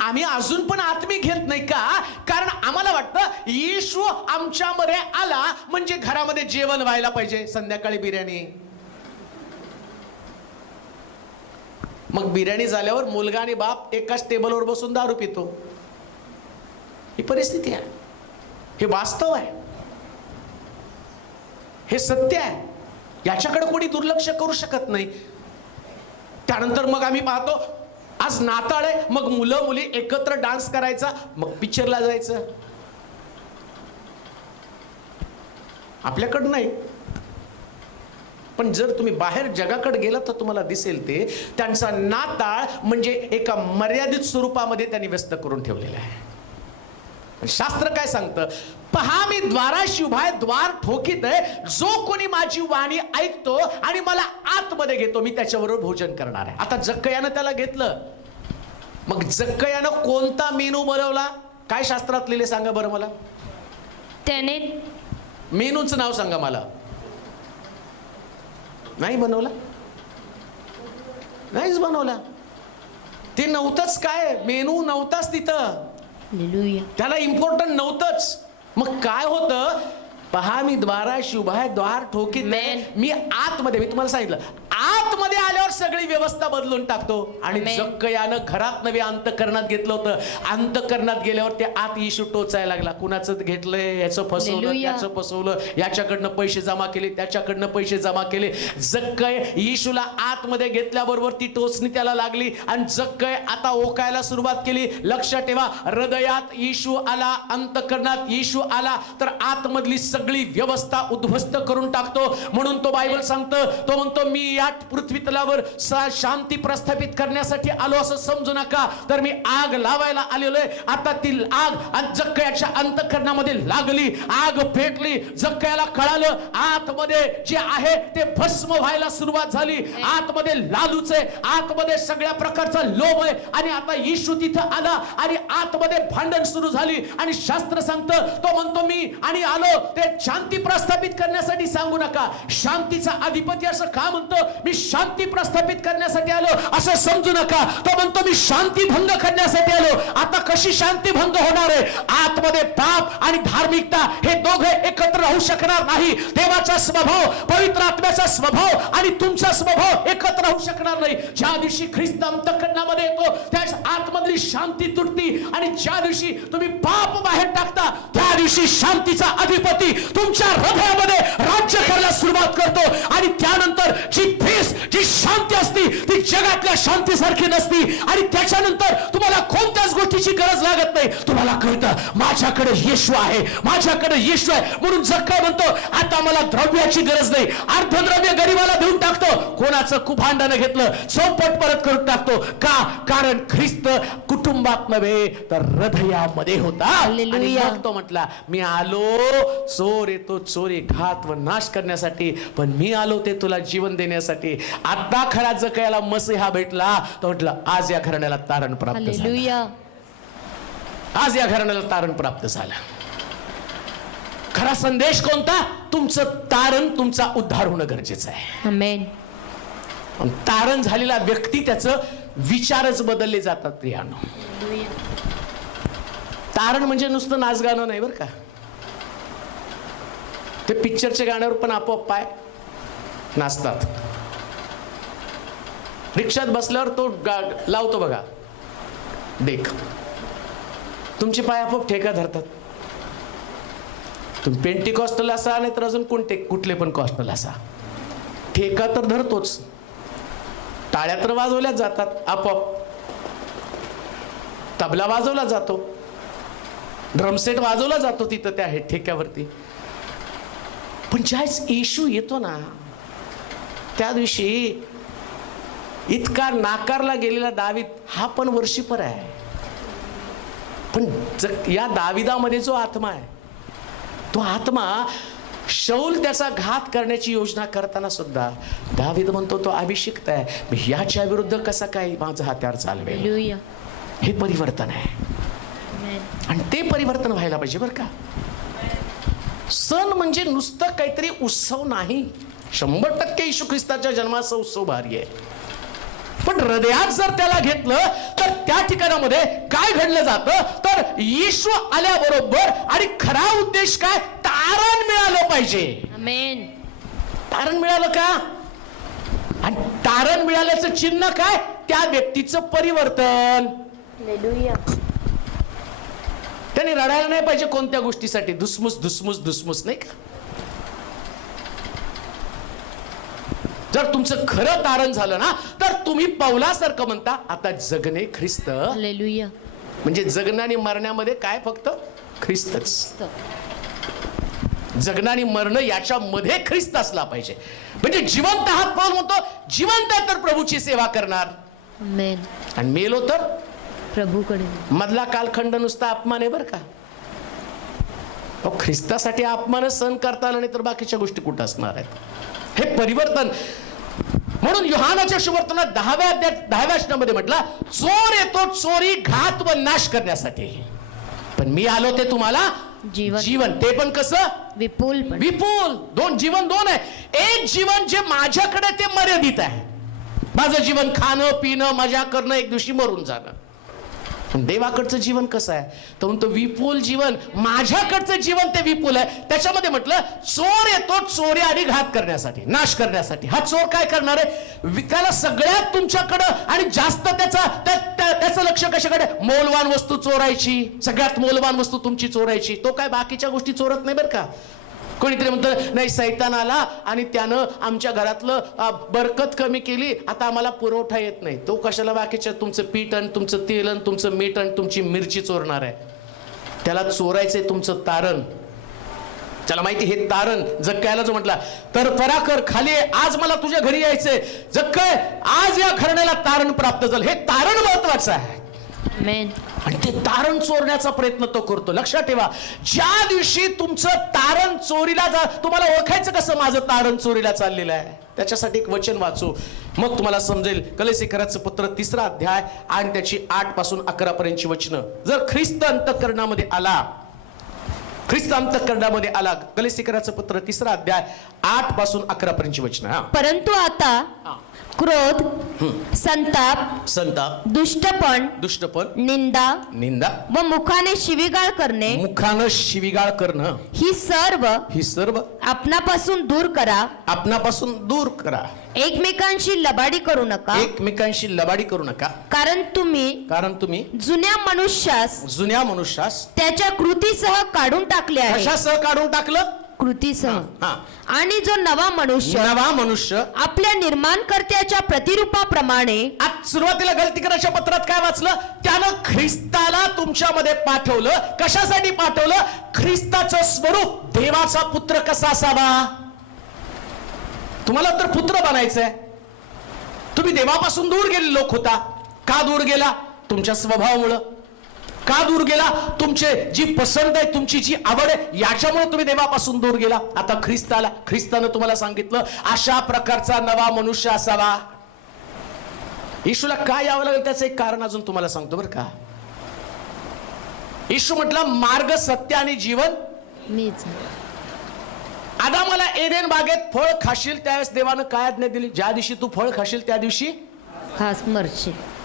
आम्ही अजून पण आत्मिक घेत नाही का? कारण आम्हाला वाटतं येशू आमच्यामध्ये आला म्हणजे घरामध्ये जेवण व्हायला पाहिजे, संध्याकाळी बिर्याणी. मग बिर्याणी झाल्यावर मुलगा आणि बाप एकाच टेबलवर बसून दारू पितो. ही परिस्थिती आहे, हे वास्तव आहे, हे सत्य आहे. याच्याकडे कोणी दुर्लक्ष करू शकत नाही. त्यानंतर मग आम्ही पाहतो, आज नाताळ आहे, मग मुलं मुली एकत्र डान्स करायचा, मग पिक्चरला जायचं. आपल्याकडं नाही, पण जर तुम्ही बाहेर जगाकडे गेलात तर तुम्हाला दिसेल ते त्यांचा नाताळ म्हणजे एका मर्यादित स्वरूपामध्ये त्यांनी व्यस्त करून ठेवलेला आहे. शास्त्र काय सांगतं? पहा मी द्वाराशी उभा आहे, द्वार ठोकीत आहे. जो कोणी माझी वाणी ऐकतो आणि मला आतमध्ये घेतो, मी त्याच्याबरोबर भोजन करणार आहे. आता जक्कयानं त्याला घेतलं. मग जक्कयानं कोणता मेनू बनवला? काय शास्त्रात लिहिले सांगा बरं मला. त्याने मेनूचं नाव सांगा मला. नाही बनवला. नाहीच बनवला. ते नव्हतंच, काय मेनू नव्हताच तिथं, त्याला इम्पॉर्टंट नव्हतंच. मग काय होतं, पहा मी द्वाराशी उभा आहे, द्वार ठोकीत मी आतमध्ये, मी तुम्हाला सांगितलं आतमध्ये आल्यावर सगळी व्यवस्था बदलून टाकतो. आणि जक्कयानं घरात नव्हे अंतकरणात घेतलं होतं. अंतकरणात गेल्यावर ते आत येशू टोचायला लागला. कुणाचं घेतलंय, याचं फसवलं, त्याचं फसवलं, याच्याकडनं पैसे जमा केले, त्याच्याकडनं पैसे जमा केले. जक्कय येशूला आतमध्ये घेतल्याबरोबर ती टोचणी त्याला लागली आणि जक्कय आता ओकायला सुरुवात केली. लक्षात ठेवा, हृदयात येशू आला, अंतकरणात येशू आला तर आतमधली सगळी व्यवस्था उद्ध्वस्त करून टाकतो. म्हणून तो बायबल सांगतो, तो म्हणतो मी या पृथ्वी तलावर शांती प्रस्थापित करण्यासाठी आलो असं समजू नका, तर मी आग लावायला आलेलो आहे. आता ती आग जक्कयाच्या अंतःकरणामध्ये लागली, आग पेटली. जक्कयाला कळालं आतमध्ये जे आहे ते भस्म व्हायला सुरुवात झाली. आतमध्ये लालूच आहे, आतमध्ये सगळ्या प्रकारचा लोभ आहे. आणि आता येशू तिथं आला आणि आतमध्ये भांडण सुरू झाली. आणि शास्त्र सांगतं, तो म्हणतो मी आणि आलो ते शांती प्रस्थापित करण्यासाठी, सांगू नका शांतीचा अधिपती असं का म्हणतो, मी शांती प्रस्थापित करण्यासाठी आलो असं समजू नका. तो म्हणतो मी शांती भंग करण्यासाठी आलो. आता कशी शांती भंग होणार आहे, आतमध्ये पाप आणि धार्मिकता हे दोघे एकत्र राहू शकणार नाही. देवाचा स्वभाव, पवित्र आत्म्याचा स्वभाव आणि तुमचा स्वभाव एकत्र राहू शकणार नाही. ज्या दिवशी ख्रिस्त अंतःकरणामध्ये येतो त्याच आतमधली शांती तुटती. आणि ज्या दिवशी तुम्ही पाप बाहेर टाकता त्या दिवशी शांतीचा अधिपती तुमच्या हृदयामध्ये राज्य करायला सुरुवात करतो. आणि त्यानंतर जी पीस, जी शांती असती ती जगातल्या शांतीसारखी नसती. आणि त्याच्यानंतर तुम्हाला कोणत्याच गोष्टीची गरज लागत नाही. तुम्हाला कळतं माझ्याकडे येशू आहे, माझ्याकडे येशू आहे. म्हणून जक्कय म्हणतो आता मला द्रव्याची गरज नाही, अर्धद्रव्य गरीबाला देऊन टाकतो. कोणाचं कुभांडानं घेतलं चौपट परत करून टाकतो. का? कारण ख्रिस्त कुटुंबात नव्हे तर हृदयामध्ये होता. आणि मग तो म्हटला मी आलो चोर येतो चोरी घात व नाश करण्यासाठी, पण मी आलो ते तुला जीवन देण्यासाठी. आता खरा जक्कयाला मसीहा भेटला. तो म्हटलं आज या घराण्याला तारण प्राप्त झालं, आज या घराण्याला तारण प्राप्त झालं. खरा संदेश कोणता? तुमचं तारण, तुमचा उद्धार होणं गरजेचं आहे. आमेन. तारण झालेला व्यक्ती त्याचं विचारच बदलले जातात प्रियानो. तारण म्हणजे नुसतं नाच गाणं नाही बरं का. ते पिक्चरच्या गाण्यावर पण आपोआप पाय नाचतात. रिक्षात बसल्यावर तो लावतो बघा डेक, तुमचे पाय आपोआप ठेका धरतात. तुम्ही पेंटिकॉस्टल असा नाही तर अजून कोणते कुठले पण कॉस्टल असा, ठेका तर धरतोच. टाळ्या तर वाजवल्याच जातात आपोआप, तबला वाजवला जातो, ड्रमसेट वाजवला जातो तिथं त्या ठेक्यावरती. पण ज्यावेळेस येशू येतो ना त्या दिवशी इतका नाकारला गेलेला दावीद हा पण वर्षीपर आहे. पण या दाविदामध्ये जो आत्मा आहे तो आत्मा शौल त्याचा घात करण्याची योजना करताना सुद्धा दावीद म्हणतो तो अभिषिक्त आहे, मी याच्या विरुद्ध कसा काय माझं हत्यार चालवेल. हे परिवर्तन आहे आणि ते परिवर्तन व्हायला पाहिजे बरं का. सण म्हणजे नुसतं काहीतरी उत्सव नाही. 100% येशू ख्रिस्ताच्या जन्माचा उत्सव भारी आहे. पण हृदयात जर त्याला घेतलं तर त्या ठिकाणामध्ये काय घडलं जातं तर येशू आल्याबरोबर आणि खरा उद्देश काय, तारण मिळालं पाहिजे. आमेन. तारण मिळालं का? आणि तारण मिळाल्याचं चिन्ह काय, त्या व्यक्तीचं परिवर्तन. त्याने रडायला नाही पाहिजे कोणत्या गोष्टीसाठी, धुसमुस धुसमुस धुसमुस नाही का. जर तुमचं खरं तारण झालं ना तर तुम्ही पौलासारखं म्हणता आता जगणे ख्रिस्त. हालेलुया. म्हणजे जगणं आणि मरण्यामध्ये काय फक्त ख्रिस्तच. जगणं आणि मरणं याच्यामध्ये ख्रिस्त असला पाहिजे. म्हणजे जिवंत आहात पौल म्हणतो, जिवंत आहे तर प्रभूची सेवा करणार. आमेन. आणि मेलो तर प्रभूकडे. मधला कालखंड नुसता अपमान आहे बरं का. ख्रिस्तासाठी अपमानच सहन करता आला नाही तर बाकीच्या गोष्टी कुठं असणार आहेत. हे परिवर्तन. म्हणून योहानाच्या सुवर्तनात 10व्या वचनामध्ये म्हटला चोर येतो चोरी घात व नाश करण्यासाठी, पण मी आलो ते तुम्हाला जीवन, ते पण कसं विपुल. विपुल. जीवन दोन आहे. एक जीवन जे माझ्याकडे ते मर्यादित आहे माझं जीवन खाणं पिणं मजा करणं, एक दिवशी मरून जाणं. पण देवाकडचं जीवन कसं आहे? तर म्हणतो विपुल जीवन. माझ्याकडचं जीवन ते विपुल आहे. त्याच्यामध्ये म्हटलं चोर येतो चोरी आणि घात करण्यासाठी, नाश करण्यासाठी. हा चोर काय करणार आहे? विकायला सगळ्यात तुमच्याकडं आणि जास्त त्याचं लक्ष कशाकडे? मौल्यवान वस्तू चोरायची, सगळ्यात मौल्यवान वस्तू तुमची चोरायची. तो काय बाकीच्या गोष्टी चोरत नाही बरं का. कोणीतरी म्हणतं नाही सैतान आला आणि त्यानं आमच्या घरातलं बरकत कमी केली, आता आम्हाला पुरवठा येत नाही. तो कशाला बाकीच्या तुमचं पीठ आणि तुमचं तेल आणि तुमचं मीठ आणि तुमची मिरची चोरणार आहे? त्याला चोरायचंय तुमचं तारण. त्याला माहिती हे तारण जक्कायला जो म्हटला तर पराकर खाली आहे, आज मला तुझ्या घरी यायचंय. जक्काय आज या घराण्याला तारण प्राप्त झालं. हे तारण महत्वाचं आहे. आणि ते तारण चोरण्याचा प्रयत्न तो करतो. लक्षात ठेवा, ज्या दिवशी तुमचं तारण चोरीला तुम्हाला ओळखायचं कसं माझं तारण चोरीला चाललेलं आहे? त्याच्यासाठी एक वचन वाचू, मग तुम्हाला समजेल. कलेसिकराचं पत्र 3रा अध्याय आणि त्याची 8 पासून 11 पर्यंतची वचनं. जर ख्रिस्त अंतःकरणामध्ये आला, ख्रिस्त अंतःकरणामध्ये आला, कलेसिकराचं पत्र 3रा अध्याय 8 पासून 11 पर्यंतची वचनं. परंतु आता क्रोध, संताप, दुष्टपण, निंदा व मुखाने शिवीगाळ करणं ही सर्व आपणापासून दूर करा. एकमेकांशी लबाडी करू नका. कारण तुम्ही जुन्या मनुष्यास त्याच्या कृतीसह काढून टाकले आहे. कशासह काढून टाकलं? कृतीसह. आणि जो नवा मनुष्य आपल्या निर्माणकर्त्याच्या प्रतिरूपाप्रमाणे. सुरुवातीला गलतीकराच्या पत्रात काय वाचलं? त्यानं ख्रिस्ताला तुमच्यामध्ये पाठवलं. कशासाठी पाठवलं? ख्रिस्ताचं स्वरूप, देवाचा पुत्र कसा असावा. तुम्हाला तर पुत्र बनायचंय. तुम्ही देवापासून दूर गेले लोक होता. का दूर गेला? तुमच्या स्वभावामुळं. का दूर गेला? तुमचे जी पसंत आहे, तुमची जी आवड आहे, याच्यामुळे तुम्ही देवापासून दूर गेला. आता ख्रिस्तानं तुम्हाला सांगितलं अशा प्रकारचा नवा मनुष्य असावा. येशूला काय यावं लागेल त्याचं एक कारण अजून तुम्हाला सांगतो बरं का. येशू म्हटला मार्ग, सत्य आणि जीवन मीच. आदामाला एदेन बागेत फळ खाशील त्यावेळेस देवानं काय आज्ञा दिली? ज्या दिवशी तू फळ खाशील त्या दिवशी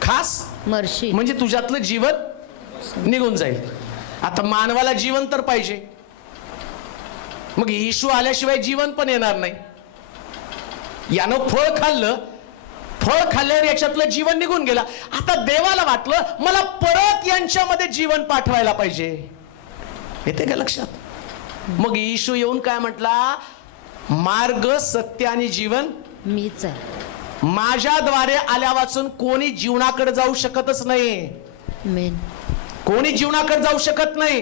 खास मरशी, म्हणजे तुझ्यातलं जीवन निघून जाईल. आता मानवाला जीवन तर पाहिजे, मग येशू आल्याशिवाय जीवन पण येणार नाही. यानं फळ खाल्ल्यावर याच्यातलं जीवन निघून गेला. आता देवाला वाटलं मला परत यांच्यामध्ये जीवन पाठवायला पाहिजे. येते का लक्षात? मग येशू येऊन काय म्हटला? मार्ग, सत्य आणि जीवन मीच आहे. माझ्याद्वारे आल्या वाचून कोणी जीवनाकडे जाऊ शकतच नाही. कोणी जीवनाकडे जाऊ शकत नाही.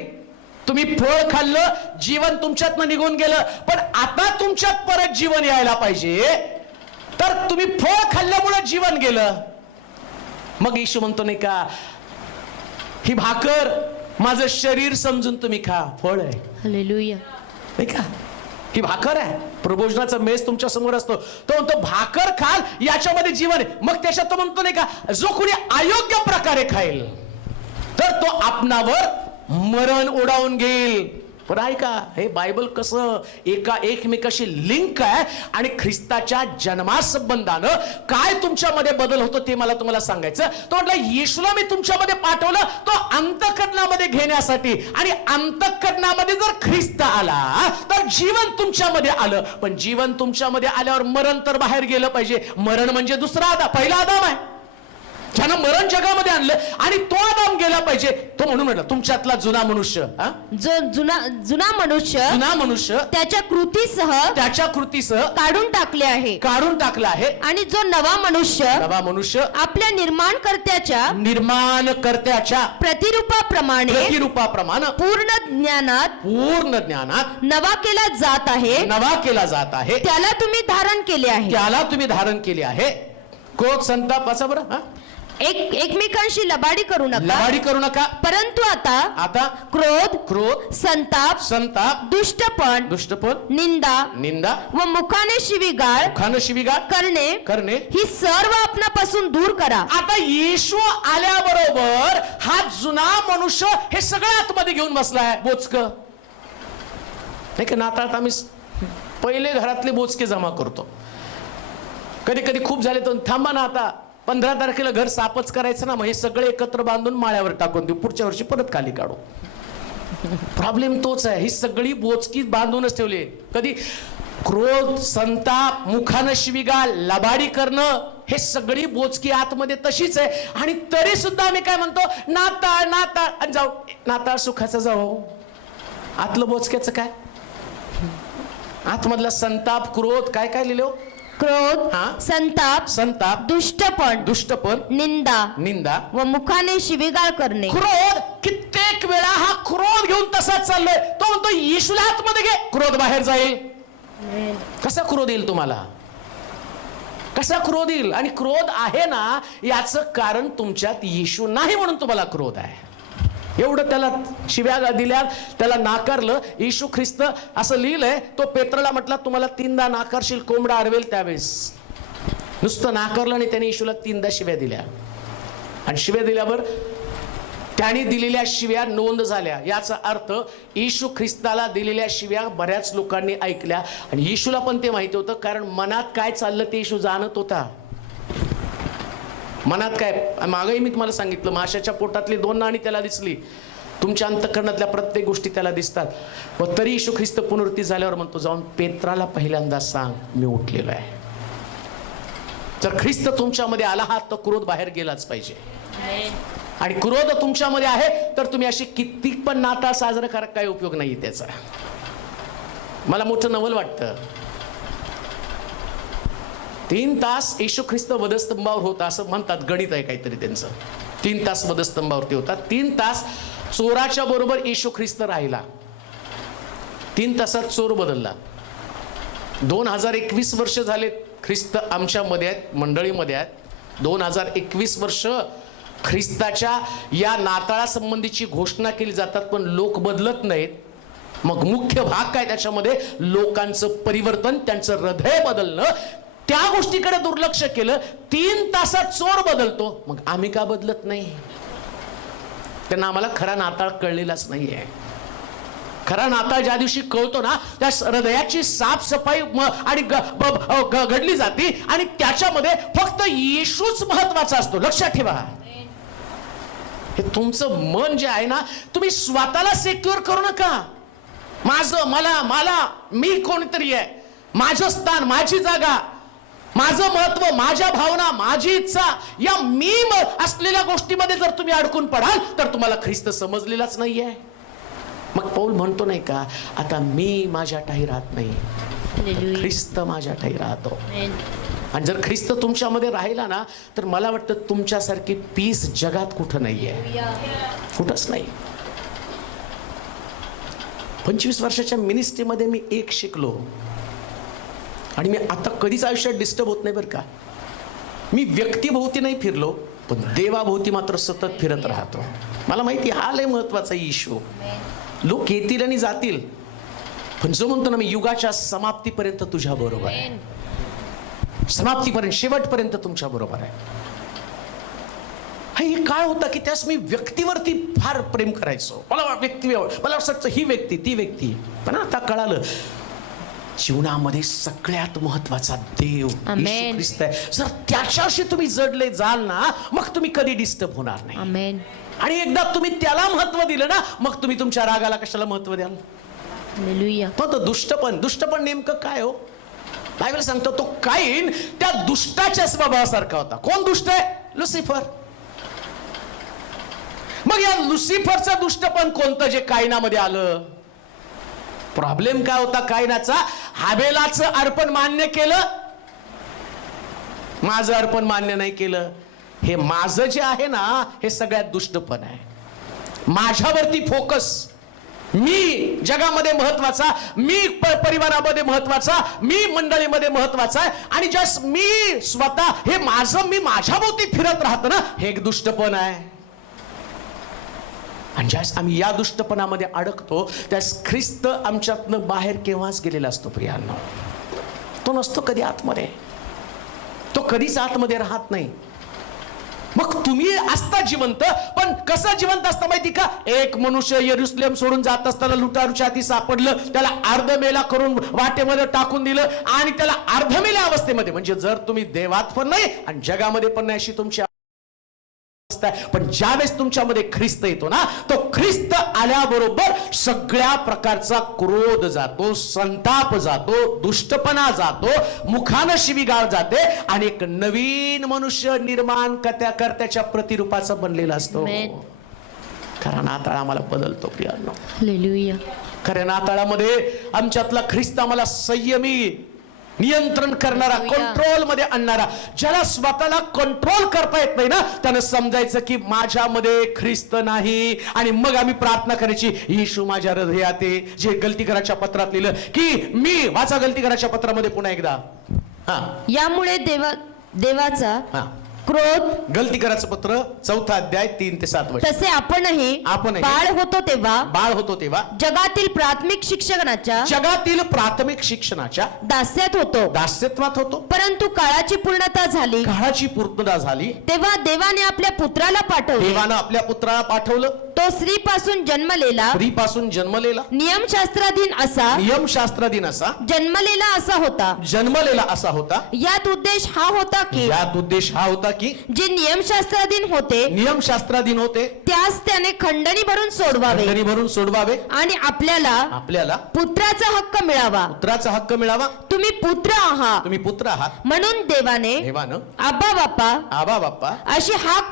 तुम्ही फळ खाल्लं, जीवन तुमच्यातनं निघून गेलं. पण आता तुमच्यात परत जीवन यायला पाहिजे, तर तुम्ही फळ खाल्ल्यामुळे जीवन गेलं. मग येशू म्हणतो नाही का, ही भाकर माझं शरीर समजून तुम्ही खा. फळ आहे. हालेलुया. नाही का, ही भाकर आहे. प्रभोजनाचा मेस तुमच्या समोर असतो. तो म्हणतो भाकर खाल, याच्यामध्ये जीवन आहे. मग त्याच्यात तो म्हणतो नाही का, जो कोणी अयोग्य प्रकारे खाईल तर तो आपणावर मरण ओढावून घेईल. पण ऐका, हे बायबल कसं एकमेकाशी लिंक आहे. आणि ख्रिस्ताच्या जन्मासंबंधानं काय तुमच्यामध्ये बदल होतो ते मला तुम्हाला सांगायचं. तो म्हटलं येशूला मी तुमच्यामध्ये पाठवलं तो अंतःकरणामध्ये घेण्यासाठी. आणि अंतःकरणामध्ये जर ख्रिस्त आला तर जीवन तुमच्यामध्ये आलं. पण जीवन तुमच्यामध्ये आल्यावर मरण तर बाहेर गेलं पाहिजे. मरण म्हणजे दुसरा आदाम, पहिला आदाम आहे ज्यानं मरण जगामध्ये आणलं, आणि तो आदाम गेला पाहिजे. तो म्हणून म्हटलं तुमच्यातला जुना मनुष्य, जो जुना मनुष्य त्याच्या कृतीसह काढून टाकले आहे. आणि जो नवा मनुष्य आपल्या निर्माणकर्त्याच्या प्रतिरूपाप्रमाणे पूर्ण ज्ञानात नवा केला जात आहे. त्याला तुम्ही धारण केले आहे. क्रोध, संताप, असं बरं एकमेकांशी लबाडी करू नका. परंतु आता क्रोध, संताप, दुष्टपण, निंदा व मुखाने शिवीगाळ करणे ही सर्व आपणापासून दूर करा. आता येशू आल्याबरोबर हा जुना मनुष्य हे सगळं आतमध्ये घेऊन बसलाय. बोचक नाही का, नाताळात आम्ही पहिले घरातले बोचके जमा करतो. कधी कधी खूप झाले तर थांबा ना, आता 15 तारखेला घर साफच करायचं ना, मग हे सगळे एकत्र बांधून माळ्यावर टाकून देऊ, पुढच्या वर्षी परत खाली काढू. प्रॉब्लेम तोच आहे, ही सगळी बोचकी बांधूनच ठेवली. कधी क्रोध, संताप, मुखानं शिवीगाळ, लबाडी करणं, हे सगळी बोचकी आतमध्ये तशीच आहे. आणि तरी सुद्धा आम्ही काय म्हणतो, नाताळ नाताळ, आणि जाऊ नाताळ सुखाचं जाऊ. आतलं बोचक्याचं काय, आतमधला संताप, क्रोध, काय काय लिहिलं? क्रोध, संताप, दुष्टपण, निंदा व मुखाने शिवीगाळ करणे. क्रोध, कित्येक वेळा हा क्रोध घेऊन तसाच चाललोय. तो म्हणतो येशूला आतमध्ये घे, क्रोध बाहेर जाईल. कसा क्रोध येईल तुम्हाला, कसा क्रोध येईल? आणि क्रोध आहे ना, याचं कारण तुमच्यात येशू नाही म्हणून तुम्हाला क्रोध आहे. एवढं त्याला शिव्या दिल्या, त्याला नाकारलं. येशू ख्रिस्त असं लिहिलंय, तो पेत्रला म्हटला तुम्हाला 3दा नाकारशील, कोंबडा अडवेल. त्यावेळेस नुसतं नाकारलं आणि त्याने येशूला 3दा शिव्या दिल्या. आणि शिव्या दिल्यावर त्याने दिलेल्या शिव्या नोंद झाल्या. याचा अर्थ येशू ख्रिस्ताला दिलेल्या शिव्या बऱ्याच लोकांनी ऐकल्या. आणि येशूला पण ते माहिती होतं, कारण मनात काय चाललं ते येशू जाणत होता. मनात काय, मागही मी तुम्हाला सांगितलं, माशाच्या पोटातली 2 नाणी त्याला दिसली. तुमच्या अंतःकरणातल्या प्रत्येक गोष्टी त्याला दिसतात. व तरी येशू ख्रिस्त पुनरुत्थान झाल्यावर म्हणतो, जाऊन पेत्राला पहिल्यांदा सांग मी उठलेलो आहे. जर ख्रिस्त तुमच्यामध्ये आला आहात तर क्रोध बाहेर गेलाच पाहिजे. आणि क्रोध तुमच्यामध्ये आहे तर तुम्ही अशी किती पण नाताळ साजरा करा, काही उपयोग नाही त्याचा. मला मोठं नवल वाटतं, 3 तास येशू ख्रिस्त वधस्तंभावर होता असं म्हणतात, गणित आहे काहीतरी त्यांचं. 3 तास वधस्तंभावरती होता. 3 तास चोराच्या बरोबर येशू ख्रिस्त राहिला. 3 तासात चोर बदलला. 2021 वर्ष झाले ख्रिस्त आमच्यामध्ये आहेत, मंडळीमध्ये आहेत. 2021 वर्ष ख्रिस्ताच्या या नाताळासंबंधीची घोषणा केली जातात, पण लोक बदलत नाहीत. मग मुख्य भाग काय त्याच्यामध्ये, लोकांचं परिवर्तन, त्यांचं हृदय बदलणं. त्या गोष्टीकडे दुर्लक्ष केलं. 3 तासात चोर बदलतो, मग आम्ही का बदलत नाही? त्यांना आम्हाला खरा नाताळ कळलेलाच नाहीये. खरा नाताळ ज्या दिवशी कळतो ना, त्या हृदयाची साफसफाई आणि घडली जाते. आणि त्याच्यामध्ये फक्त येशूच महत्वाचा असतो. लक्षात ठेवा, हे तुमचं मन जे आहे ना, तुम्ही स्वतःला सिक्युअर करू नका. माझं, मला, मी कोणतरी आहे, माझं स्थान, माझी जागा, माझं महत्व, माझ्या भावना, माझी इच्छा, या मी असलेल्या गोष्टीमध्ये जर तुम्ही अडकून पडाल तर तुम्हाला ख्रिस्त समजलेलाच नाहीये. मग पौल म्हणतो नाही का, आता मी माझ्या ठाई राहत नाही, ख्रिस्त माझ्या ठाई राहतो. आणि जर ख्रिस्त तुमच्यामध्ये राहिला ना, तर मला वाटतं तुमच्यासारखी पीस जगात कुठं नाहीये, कुठंच नाही. 25 वर्षाच्या मिनिस्ट्रीमध्ये मी एक शिकलो, आणि मी आता कधीच आयुष्यात डिस्टर्ब होत नाही बरं का. मी व्यक्तीभोवती नाही फिरलो, पण देवाभोवती मात्र सतत फिरत राहतो. मला माहिती हा लय महत्वाचा इश्यू. लोक येतील आणि जातील, पण जो म्हणतो ना मी युगाच्या समाप्तीपर्यंत तुझ्या बरोबर आहे, समाप्तीपर्यंत, शेवटपर्यंत तुमच्या बरोबर आहे. हे काळ होता की त्यास मी व्यक्तीवरती फार प्रेम करायचो. मला वाटतं ही व्यक्ती, ती व्यक्ती. पण आता कळालं, जीवनामध्ये सगळ्यात महत्वाचा देव येशू ख्रिस्त आहे. जर त्याच्याशी तुम्ही जडले जाल ना, मग तुम्ही कधी डिस्टर्ब होणार नाही. आणि एकदा तुम्ही त्याला महत्व दिलं ना, मग तुम्ही तुमच्या रागाला कशाला महत्व द्याल? तो दुष्टपण नेमकं काय हो? बायबल सांगतो तो काईन त्या दुष्टाच्या स्वभावासारखा होता. कोण दुष्ट आहे? लुसिफर. मग या लुसिफरचं दुष्टपण कोणतं जे कायनामध्ये आलं? प्रॉब्लेम काय होता कायनाचा? हाबेलाचं अर्पण मान्य केलं, माझं अर्पण मान्य नाही केलं. हे माझं जे आहे ना, हे सगळ्यात दुष्टपण आहे. माझ्यावरती फोकस, मी जगामध्ये महत्वाचा, मी परिवारामध्ये महत्वाचा, मी मंडळीमध्ये महत्वाचा आहे. आणि जस्ट मी स्वतः, हे माझं, मी माझ्याभोवती फिरत राहतो ना, हे एक दुष्टपण आहे. आणि ज्यास आम्ही या दुष्टपणामध्ये अडकतो, त्यास ख्रिस्त आमच्यातनं बाहेर केव्हाच गेलेला असतो प्रियांनो. तो नसतो कधी आतमध्ये, तो कधीच आतमध्ये राहत नाही. मग तुम्ही असता जिवंत, पण कसं जिवंत असता माहिती का? एक मनुष्य यरूशलेम सोडून जात असताना लुटारूच्या हाती सापडलं, त्याला अर्धमेला करून वाटेमध्ये टाकून दिलं आणि त्याला अर्धमेल्या अवस्थेमध्ये, म्हणजे जर तुम्ही देवात पण नाही आणि जगामध्ये पण नाही अशी तुमची अवस्था आहे. पण ज्यावेळेस तुमच्यामध्ये ख्रिस्त येतो ना, तो ख्रिस्त आल्याबरोबर सगळ्या प्रकारचा क्रोध जातो, संताप जातो, दुष्टपणा जातो, मुखानं शिवीगाळ जाते आणि एक नवीन मनुष्य निर्माण कर्त्याच्या प्रतिरूपाचा बनलेला असतो. खरा नाताळ आम्हाला बदलतो प्रियांनो. हालेलुया. खऱ्या नाताळामध्ये आमच्यातला ख्रिस्त आम्हाला संयमी, नियंत्रण करणारा, कंट्रोल मध्ये आणणारा, ज्याला स्वतःला कंट्रोल करता येत नाही ना, त्यानं समजायचं की माझ्यामध्ये ख्रिस्त नाही. आणि मग आम्ही प्रार्थना करायची, येशू माझ्या हृदयात ये. जे गलतीकराच्या पत्रात लिहिलं की मी वाचा, गलतीकराच्या पत्रामध्ये पुन्हा एकदा. यामुळे देवाचा क्रोध, गलतीकराचं पत्र 4 अध्याय 3 ते 7 वचन. तसे आपणही बाळ होतो तेव्हा जगातील प्राथमिक शिक्षणाच्या दास्यत्वात होतो. परंतु काळाची पूर्णता झाली तेव्हा देवाने आपल्या पुत्राला पाठवलं. तो स्त्रीपासून जन्मलेला नियमशास्त्राधीन असा जन्मलेला असा होता. यात उद्देश हा होता की जे नियमशास्त्राधीन होते त्यास त्याने खंडणी भरून सोडवावे आणि आपल्याला पुत्राचा हक्क मिळावा. तुम्ही पुत्र आहात म्हणून देवाने आबा बाप्पा अशी हाक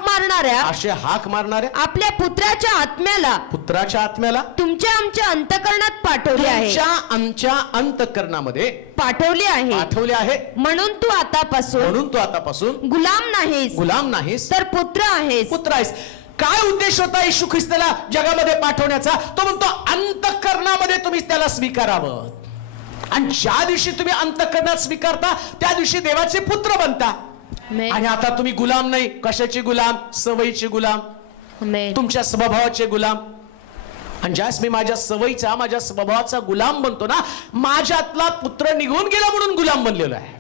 मारणाऱ्या आपल्या पुत्राच्या आत्म्याला तुमच्या आमच्या अंतःकरणात पाठवले आहे. म्हणून तू आतापासून गुलाम नाहीस तर पुत्र आहेस. काय उद्देश होता येशू ख्रिस्ताला जगामध्ये पाठवण्याचा? तो म्हणतो अंतःकरणामध्ये तुम्ही त्याला स्वीकारावं. आणि ज्या दिवशी तुम्ही अंतःकरणात स्वीकारता त्या दिवशी देवाचे पुत्र बनता. आणि आता तुम्ही गुलाम नाही. कशाचे गुलाम? सवयीचे गुलाम, तुमच्या स्वभावाचे गुलाम. आणि ज्यास मी माझ्या सवयीचा, माझ्या स्वभावाचा गुलाम बनतो ना, माझ्यातला पुत्र निघून गेला म्हणून गुलाम बनलेलो आहे.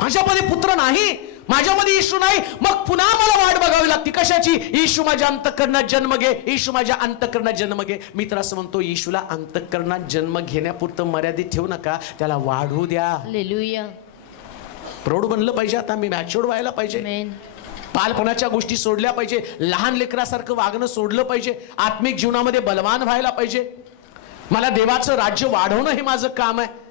माझ्यामध्ये पुत्र नाही, माझ्यामध्ये येशू नाही, मग पुन्हा मला वाट बघावी लागते. कशाची? येशू माझ्या अंतःकरणात जन्म घे, येशू माझ्या अंतःकरणात जन्म घे. मी तर असं म्हणतो, येशूला अंतःकरणात जन्म घेण्यापुरतं मर्यादित ठेवू नका, त्याला वाढू द्या. हालेलुया. प्रौढ बनलं पाहिजे. आता मी मॅच्युअर्ड व्हायला पाहिजे. बालपणाच्या गोष्टी सोडल्या पाहिजे. लहान लेकरासारखं वागणं सोडलं पाहिजे. आत्मिक जीवनामध्ये बलवान व्हायला पाहिजे. मला देवाचं राज्य वाढवणं हे माझं काम आहे.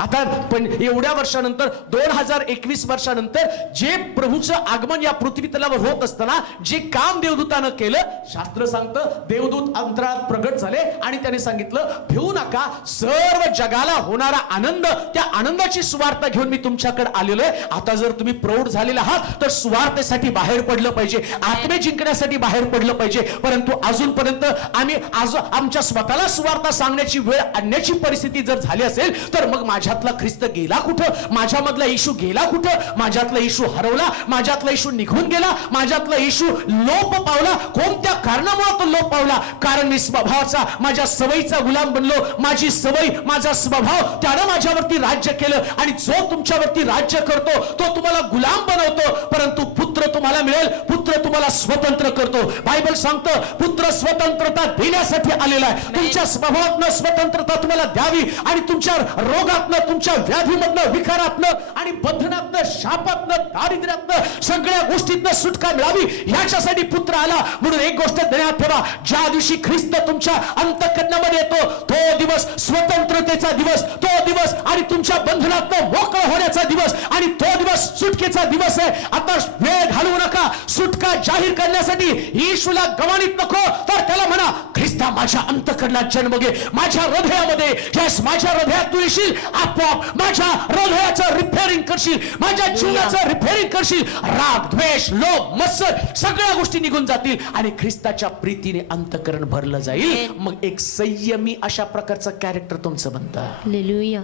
आता पण एवढ्या वर्षानंतर 2021 वर्षानंतर जे प्रभूचं आगमन या पृथ्वी तलावर होत असताना जे काम देवदूतानं केलं, शास्त्र सांगतं देवदूत अंतरात प्रगट झाले आणि त्याने सांगितलं, भिवू नका, सर्व जगाला होणारा आनंद, त्या आनंदाची सुवार्ता घेऊन मी तुमच्याकडे आलेलो आहे. आता जर तुम्ही प्रौढ झालेला आहात तर सुवार्तेसाठी बाहेर पडलं पाहिजे, आत्मे जिंकण्यासाठी बाहेर पडलं पाहिजे. परंतु अजूनपर्यंत आम्ही आमच्या स्वतःला सुवार्ता सांगण्याची वेळ आणण्याची परिस्थिती जर झाली असेल तर मग माझ्यातला ख्रिस्त गेला कुठं? माझ्यामधला येशू गेला कुठं? माझ्यातला येशू हरवला, माझ्यातला येशू निघून गेला, माझ्यातला येशू लोप पावला. कोणत्या कारणामुळे तो लोप पावला? कारण मी स्वभावाचा, माझ्या सवयीचा गुलाम बनलो. माझी सवय, माझा स्वभाव, त्यानं माझ्यावरती राज्य केलं. आणि जो तुमच्यावरती राज्य करतो तो तुम्हाला गुलाम बनवतो, परंतु पुत्र तुम्हाला मिळेल, पुत्र तुम्हाला स्वतंत्र करतो. बायबल सांगतं पुत्र स्वतंत्रता देण्यासाठी आलेला आहे. तुमच्या स्वभावातनं स्वतंत्रता तुम्हाला द्यावी आणि तुमच्या रोगातनं, तुमच्या व्याधीमधनं, विकारातनं आणि बंधनातनं, शापातनं, दारिद्र्यातनं, सगळ्या गोष्टीतनं सुटका मिळावी याच्यासाठी पुत्र आला. म्हणून एक गोष्ट ध्यानात ठेवा, ज्या दिवशी ख्रिस्त तुमच्या अंतःकरणामध्ये येतो तो दिवस स्वतंत्रतेचा दिवस, तो दिवस आणि तुमच्या बंधनातनं मोकळं होण्याचा दिवस आणि तो दिवस सुटकेचा दिवस आहे. आता वेळ घालवू नका. सुटका जाहीर करण्यासाठी येशूला गमानीत नको, तर त्याला म्हणा, ख्रिस्ता माझ्या अंतःकरणात जन्म घे, माझ्या हृदयामध्ये. यस, माझ्या हृदयात तू येशील, आपोआप माझ्या हृदयाचं रिपेअरिंग करशील, माझ्या जीवनाचं रिपेअरिंग करशील. राग, द्वेष, लोभ, मत्सर सगळ्या गोष्टी निघून जातील आणि ख्रिस्ताच्या प्रीतीने अंतःकरण भरलं जाईल. मग एक संयमी अशा प्रकारचं कॅरेक्टर तुमचं बनतं. हालेलुया.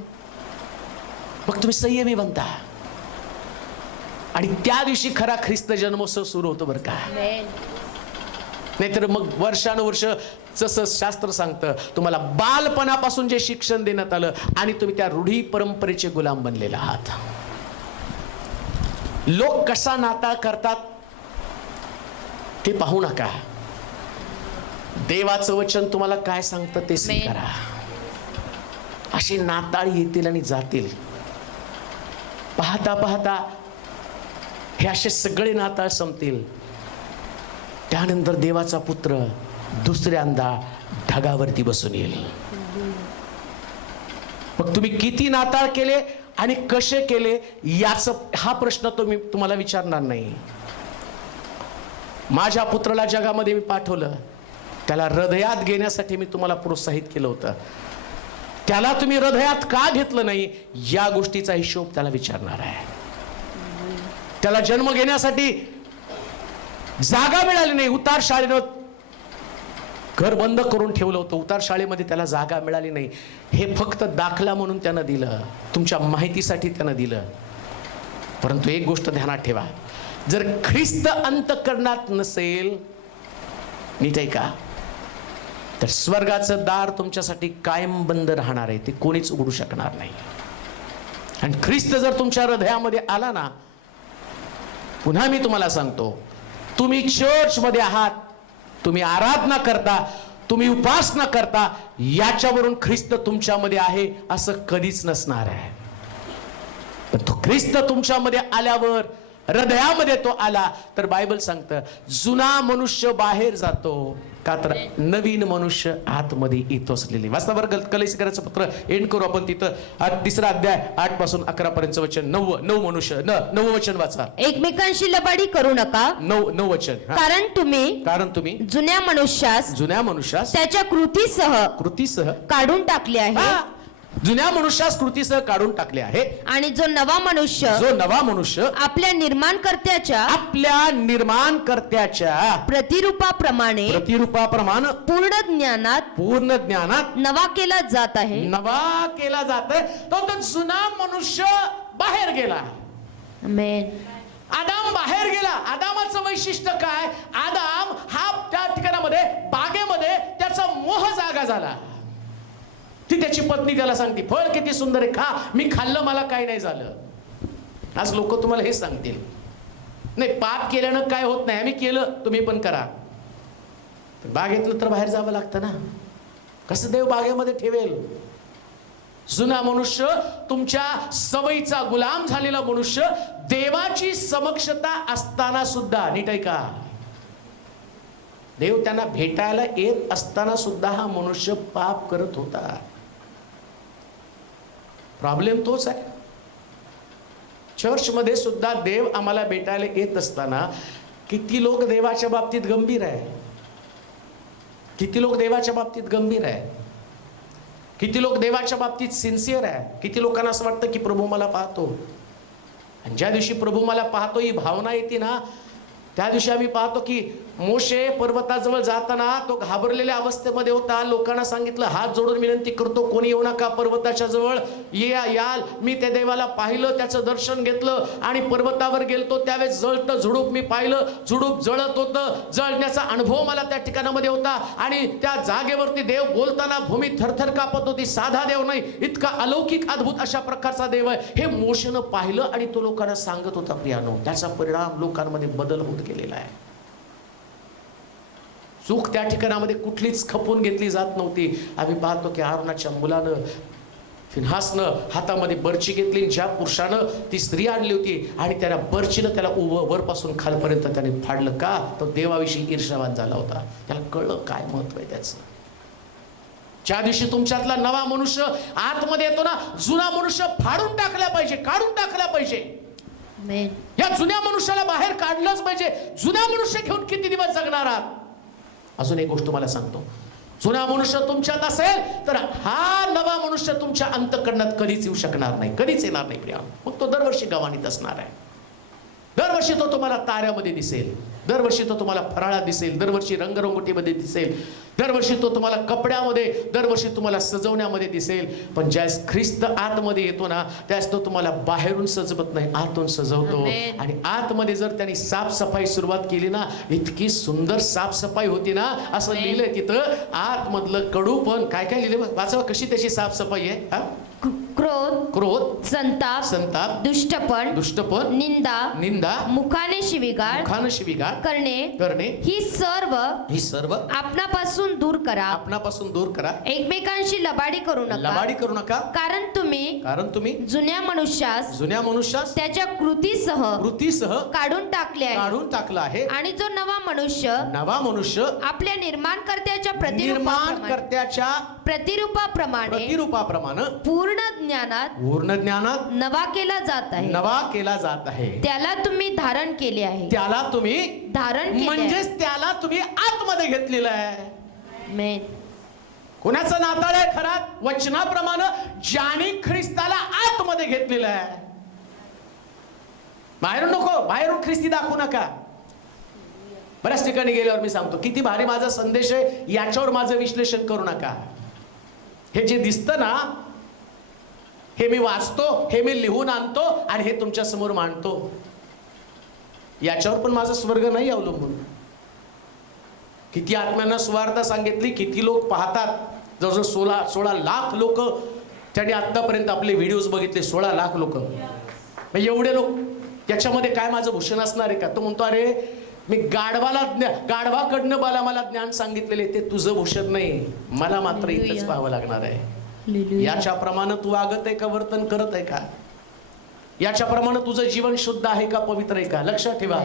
मग तुम्ही संयमी बनता आणि त्या दिवशी खरा ख्रिस्त जन्मोत्सव सुरू होतो बरं का. नाहीतर मग वर्षानुवर्ष जसं शास्त्र सांगतं तुम्हाला बालपणापासून जे शिक्षण देण्यात आलं आणि तुम्ही त्या रूढी परंपरेचे गुलाम बनलेले आहात. लोक कसा नाताळ करतात ते पाहू नका. देवाचं वचन तुम्हाला काय सांगतं ते स्वीकारा. अशी नाताळ येतील आणि जातील. पाहता पाहता हे असे सगळे नाताळ संपतील. त्यानंतर देवाचा पुत्र दुसऱ्यांदा ढगावरती बसून येईल. मग तुम्ही किती नाताळ केले आणि कसे केले हा प्रश्न मी तुम्हाला विचारणार नाही. माझ्या पुत्राला जगामध्ये मी पाठवलं, त्याला हृदयात घेण्यासाठी मी तुम्हाला प्रोत्साहित केलं होतं. त्याला तुम्ही हृदयात का घेतलं नाही या गोष्टीचा हिशोब त्याला विचारणार आहे. त्याला जन्म घेण्यासाठी जागा मिळाली नाही. उतार शाळेनं घर बंद करून ठेवलं होतं. उतार शाळेमध्ये त्याला जागा मिळाली नाही. हे फक्त दाखला म्हणून त्यानं दिलं, तुमच्या माहितीसाठी त्यानं दिलं. परंतु एक गोष्ट ध्यानात ठेवा, जर ख्रिस्त अंतःकरणात नसेल, नीट आहे का, तर स्वर्गाचं दार तुमच्यासाठी कायम बंद राहणार आहे. ते कोणीच उघडू शकणार नाही. आणि ख्रिस्त जर तुमच्या हृदयामध्ये आला ना, पुन्हा मी तुम्हाला सांगतो, तुम्ही चर्च मध्ये आहात, तुम्ही आराधना करता, तुम्ही उपासना करता, याच्यावरून ख्रिस्त तुमच्यामध्ये आहे असं कधीच नसणार आहे. पण तो ख्रिस्त तुमच्यामध्ये आल्यावर, हृदयामध्ये तो आला, तर बायबल सांगतं जुना मनुष्य बाहेर जातो, का तर नवीन मनुष्य आतमध्ये येतो असलेली. वाचता बरं कलेसिकराचं पत्र एंड करू आपण तिथं. 3 अध्याय 8 पासून 11 पर्यंत वचन. नवं वचन वाचा. एकमेकांशी लबाडी करू नका. नऊ वचन. कारण तुम्ही जुन्या मनुष्यास त्याच्या कृतीसह काढून टाकले आहे. जुन्या मनुष्यास कृतीसह काढून टाकले आहे. आणि जो नवा मनुष्य आपल्या निर्माणकर्त्याच्या प्रतिरूपाप्रमाणे पूर्ण ज्ञानात नवा केला जात आहे. तो जुना मनुष्य बाहेर गेला. आमेन. आदाम बाहेर गेला. आदामाचं वैशिष्ट्य काय? आदाम हा त्या ठिकाणामध्ये बागेमध्ये त्याचा मोह जागा झाला. ती त्याची पत्नी त्याला सांगते, फळ किती सुंदर आहे, खा. मी खाल्लं, मला काही नाही झालं. आज लोक तुम्हाला हे सांगतील, नाही पाप केल्यानं काय होत नाही, आम्ही केलं, तुम्ही पण करा. बागेतलं तर बाहेर जावं लागतं ना. कसं देव बागेमध्ये ठेवेल? जुना मनुष्य, तुमच्या सवयीचा गुलाम झालेला मनुष्य, देवाची समक्षता असताना सुद्धा, नीट आहे का, देव त्यांना भेटायला येत असताना सुद्धा हा मनुष्य पाप करत होता. प्रॉब्लेम तोच आहे. चर्चमध्ये सुद्धा देव आम्हाला भेटायला येत असताना किती लोक देवाच्या बाबतीत गंभीर आहे, किती लोक देवाच्या बाबतीत गंभीर आहे, किती लोक देवाच्या बाबतीत सिन्सिअर आहे. किती लोकांना असं वाटतं की प्रभू मला पाहतो, आणि ज्या दिवशी प्रभू मला पाहतो ही भावना येते ना, त्या दिवशी आम्ही पाहतो की मोशे पर्वताजवळ जाताना तो घाबरलेल्या अवस्थेमध्ये होता. लोकांना सांगितलं, हात जोडून विनंती करतो, कोणी येऊ नका पर्वताच्या जवळ, याल. मी त्या देवाला पाहिलं, त्याचं दर्शन घेतलं आणि पर्वतावर गेलतो. त्यावेळेस जळतं झुडूप मी पाहिलं, झुडूप जळत होतं. जळण्याचा अनुभव मला त्या ठिकाणामध्ये होता. आणि त्या जागेवरती देव बोलताना भूमी थरथर कापत होती. साधा देव नाही, इतका अलौकिक अद्भुत अशा प्रकारचा देव आहे. हे मोशेनं पाहिलं आणि तो लोकांना सांगत होता. प्रियानो, त्याचा परिणाम लोकांमध्ये बदल होत गेलेला आहे. चूक त्या ठिकाणामध्ये कुठलीच खपवून घेतली जात नव्हती. आम्ही पाहतो की आरोनाच्या मुलानं, फिनहासनं हातामध्ये बर्ची घेतली, ज्या पुरुषानं ती स्त्री आणली होती आणि त्याला बर्चीनं त्याला वरपासून खालपर्यंत त्याने फाडलं. का? तो देवाविषयी ईर्ष्यावान झाला होता. त्याला कळलं काय महत्व आहे त्याचं. ज्या दिवशी तुमच्यातला नवा मनुष्य आतमध्ये येतो ना, जुना मनुष्य फाडून टाकला पाहिजे, काढून टाकला पाहिजे. या जुन्या मनुष्याला बाहेर काढलंच पाहिजे. जुन्या मनुष्य घेऊन किती दिवस जगणार आहात? अजून एक गोष्ट मला सांगतो, जुना मनुष्य तुमच्यात असेल तर हा नवा मनुष्य तुमच्या अंतःकरणात कधीच येऊ शकणार नाही, कधीच येणार नाही प्रिया. मग तो दरवर्षी गवाणीत असणार आहे. दरवर्षी तो तुम्हाला ताऱ्यामध्ये दिसेल, दरवर्षी तो तुम्हाला फराळात दिसेल, दरवर्षी रंगरंगोटीमध्ये दिसेल, दरवर्षी तो तुम्हाला कपड्यामध्ये, दरवर्षी तुम्हाला सजवण्यामध्ये दिसेल. पण ज्यास ख्रिस्त आतमध्ये येतो ना, त्यास तो तुम्हाला बाहेरून सजवत नाही, आतून सजवतो. आणि आतमध्ये जर त्यांनी साफसफाई सुरुवात केली ना, इतकी सुंदर साफसफाई होती ना. असं लिहिलंय तिथं, आतमधलं कडू पण काय काय लिहिलं वाचावं, कशी त्याची साफसफाई आहे. क्रोध, क्रोध, संताप, दुष्टपण, निंदा, मुखाने शिवीगाळ करणे ही सर्व आपणापासून दूर करा. एकमेकांशी लबाडी करू नका. कारण तुम्ही जुन्या मनुष्यास त्याच्या कृतीसह काढून टाकलं आहे आणि जो नवा मनुष्य आपल्या निर्माणकर्त्याच्या प्रतिरूपाप्रमाणे पूर्ण ज्ञानात नवा केला जात आहे. त्याला तुम्ही धारण केले आहे. म्हणजेच त्याला तुम्ही आतमध्ये घेतलेलं आहे. आमेन. कोणाचं नाताळ आहे खरा? वचनाप्रमाणे ज्याने ख्रिस्ताला आतमध्ये घेतलेलं आहे. बाहेरून नको, बाहेरून ख्रिस्ती दाखवू नका. बऱ्याच ठिकाणी गेल्यावर मी सांगतो किती भारी माझा संदेश आहे, याच्यावर माझं विश्लेषण करू नका. हे जे दिसतं ना, हे मी वाचतो, हे मी लिहून आणतो आणि हे तुमच्या समोर मांडतो, याच्यावर पण माझा स्वर्ग नाही अवलंबून. किती आत्म्यांना सुवार्ता सांगितली, किती लोक पाहतात. जवळजवळ 16 लाख लोक त्यांनी आतापर्यंत आपले व्हिडिओज बघितले. 16 लाख लोक. एवढे लोक, याच्यामध्ये काय माझं भूषण असणार आहे का? तो म्हणतो अरे मी गाढवाकडनं मला ज्ञान सांगितलेले, ते तुझं भूषण नाही, मला मात्र इथंच पाहावं लागणार आहे. याच्याप्रमाणे तू वागत आहे का, वर्तन करत आहे का? याच्याप्रमाणे तुझं जीवन शुद्ध आहे का, पवित्र आहे का? लक्षात ठेवा,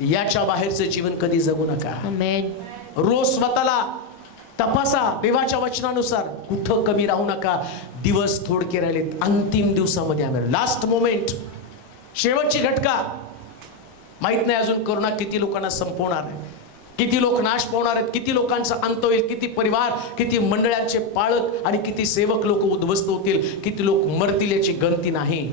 याच्या बाहेरचं जीवन कधी जगू नका. रोज स्वतःला तपासा देवाच्या वचनानुसार. कुठं कमी राहू नका. दिवस थोडके राहिलेत, अंतिम दिवसामध्ये आम्ही लास्ट मोमेंट, शेवटची घटका. माहित नाही अजून करोना किती लोकांना संपवणार आहे, किती लोक नाश पावणार आहेत, किती लोकांचा अंत होईल, किती परिवार, किती मंडळांचे पालक आणि किती सेवक लोक उद्ध्वस्त होतील, किती लोक मरतील याची गणती नाही.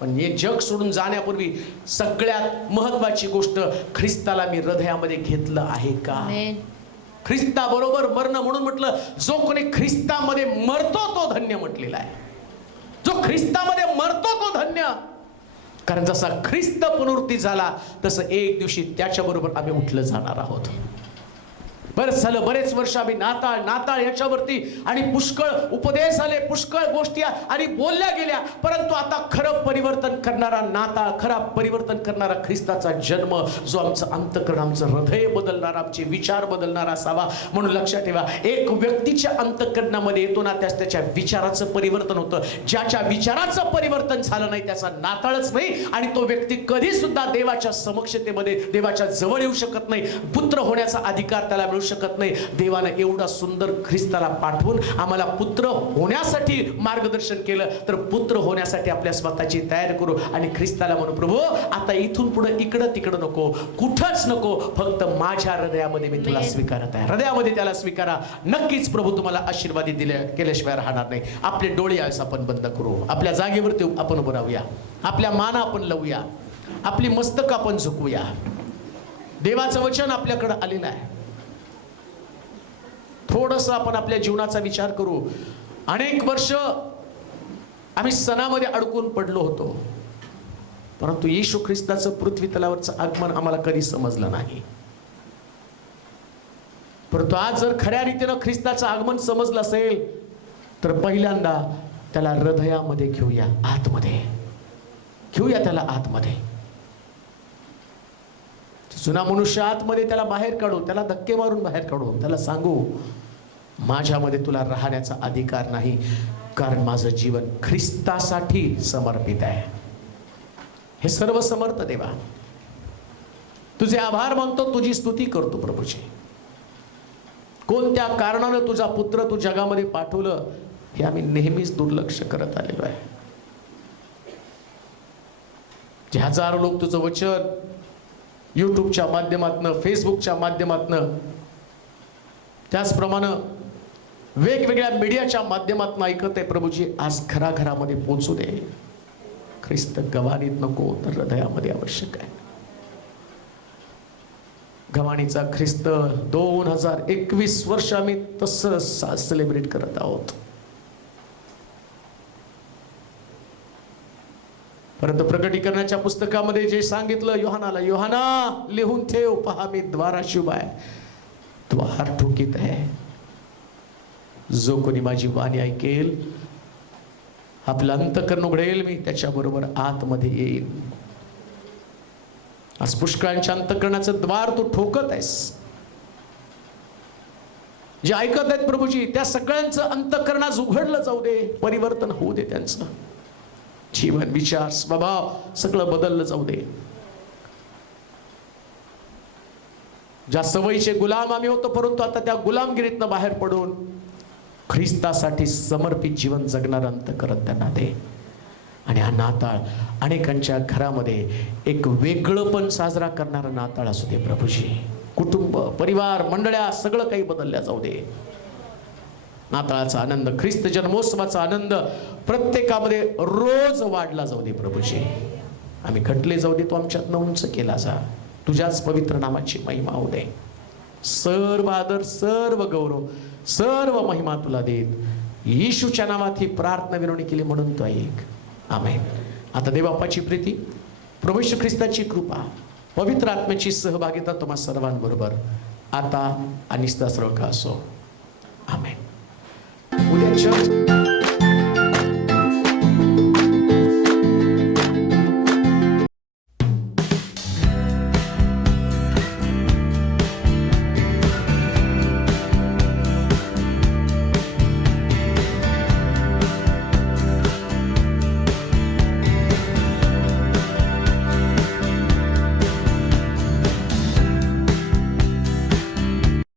पण हे जग सोडून जाण्यापूर्वी सगळ्यात महत्वाची गोष्ट, ख्रिस्ताला मी हृदयामध्ये घेतलं आहे का? ख्रिस्ता बरोबर मरणं. म्हणून म्हटलं जो कोणी ख्रिस्तामध्ये मरतो तो धन्य म्हटलेला आहे. जो ख्रिस्तामध्ये मरतो तो धन्य. कारण जसा ख्रिस्त पुनरुत्थीत झाला तसं एक दिवशी त्याच्या बरोबर आम्ही उठलं जाणार आहोत. बरं झालं, बरेच वर्ष आम्ही नाताळ याच्यावरती आणि पुष्कळ उपदेश झाले, पुष्कळ गोष्टी आणि बोलल्या गेल्या. परंतु आता खरं परिवर्तन करणारा नाताळ, खरा परिवर्तन करणारा ख्रिस्ताचा जन्म, जो आमचं अंतःकरण, आमचं हृदय बदलणारा, आमचे विचार बदलणारा असावा. म्हणून लक्षात ठेवा, एक व्यक्तीच्या अंतःकरणामध्ये येतो ना, त्याच्या विचाराचं परिवर्तन होतं. ज्याच्या विचाराचं परिवर्तन झालं नाही त्याचा नाताळच नाही, आणि तो व्यक्ती कधी सुद्धा देवाच्या समक्षतेमध्ये, देवाच्या जवळ येऊ शकत नाही. पुत्र होण्याचा अधिकार त्याला मिळू शकत नाही. देवानं एवढा सुंदर ख्रिस्ताला पाठवून आम्हाला पुत्र होण्यासाठी मार्गदर्शन केलं, तर पुत्र होण्यासाठी आपल्या स्वतःची तयारी करू आणि ख्रिस्ताला म्हणू, प्रभू आता इथून पुढे इकडं तिकडं नको, कुठंच नको, फक्त माझ्या हृदयामध्ये मी तुला स्वीकारत आहे. हृदयामध्ये त्याला स्वीकारा. नक्कीच प्रभू तुम्हाला आशीर्वादित केल्याशिवाय राहणार नाही. आपले डोळे यावेळेस आपण बंद करू, आपल्या जागेवरती आपण उभं राहूया, आपल्या माना आपण लावूया, आपली मस्तक आपण झुकवूया. देवाचं वचन आपल्याकडे आलेलं आहे. थोडंसं आपण आपल्या जीवनाचा विचार करू. अनेक वर्ष आम्ही सणामध्ये अडकून पडलो होतो, परंतु येशू ख्रिस्ताचं पृथ्वी तलावरचं आगमन आम्हाला कधी समजलं नाही. परंतु आज जर खऱ्या रीतीनं ख्रिस्ताचं आगमन समजलं असेल तर पहिल्यांदा त्याला हृदयामध्ये घेऊया, आतमध्ये घेऊया त्याला आतमध्ये. जुना मनुष्य आतमध्ये, त्याला बाहेर काढू, त्याला धक्के मारून बाहेर काढू, त्याला सांगू माझ्यामध्ये तुला राहण्याचा अधिकार नाही, कारण माझं जीवन ख्रिस्तासाठी समर्पित आहे. हे सर्व समर्थ देवा, तुझे आभार मानतो, तुझी स्तुती करतो प्रभूची. कोणत्या कारणानं तुझा पुत्र तू जगामध्ये पाठवलं हे आम्ही नेहमीच दुर्लक्ष करत आलेलो आहे. जे हजारो लोक तुझं वचन यूट्यूबच्या माध्यमातनं, फेसबुकच्या माध्यमातनं, त्याचप्रमाणे वेगवेगळ्या मीडियाच्या माध्यमातून ऐकत आहे प्रभूजी, आज घराघरामध्ये पोहोचू दे. ख्रिस्त गव्हाणीत नको तर हृदयामध्ये आवश्यक आहे. गव्हाणीचा ख्रिस्त 2021 वर्ष आम्ही तसं सेलिब्रेट करत आहोत. परंतु प्रकटीकरणाच्या पुस्तकामध्ये जे सांगितलं योहानाला, योहाना लिहून ठेव, पहा मी द्वाराशी उभा आहे, द्वार ठोकीत आहे. जो कोणी माझी वाणी ऐकेल आपलं अंतकरण उघडेल, मी त्याच्याबरोबर आतमध्ये येईल. आज पुष्कळांच्या अंतकरणाचं द्वार तू ठोकत आहेस. जे ऐकत आहेत प्रभूजी त्या सगळ्यांचं अंतकरण आज उघडलं जाऊ दे, परिवर्तन होऊ दे, त्यांचं जीवन, विचार, स्वभाव सगळं बदललं जाऊ दे. ज्या सवयीचे गुलाम आम्ही होतो, परंतु आता त्या गुलामगिरीतनं बाहेर पडून ख्रिस्तासाठी समर्पित जीवन जगणार अंतकरण त्यांना दे. आणि हा नाताळ अनेकांच्या घरामध्ये एक वेगळंपण साजरा करणारा नाताळ असू दे प्रभूजी. कुटुंब, परिवार, मंडळ्या सगळं काही बदलल्या जाऊ दे. नाताळाचा आनंद, ख्रिस्त जन्मोत्सवाचा आनंद प्रत्येकामध्ये रोज वाढला जाऊ दे प्रभूजी. आम्ही घटले जाऊ दे, तो आमच्यात उंच केला जा. तुझ्याच पवित्र नामाची महिमा होऊ दे. सर्व आदर, सर्व गौरव, सर्व महिमा तुला देत येशूच्या नावात ही प्रार्थना विनवणी केली म्हणून तो ऐक. आमेन. आता देवबापाची प्रीती, प्रभू येशू ख्रिस्ताची कृपा, पवित्र आत्म्याची सहभागिता तुम्हा सर्वांबरोबर आता आणि सदा सर्व काळ असो. आमेन. उद्या चर्च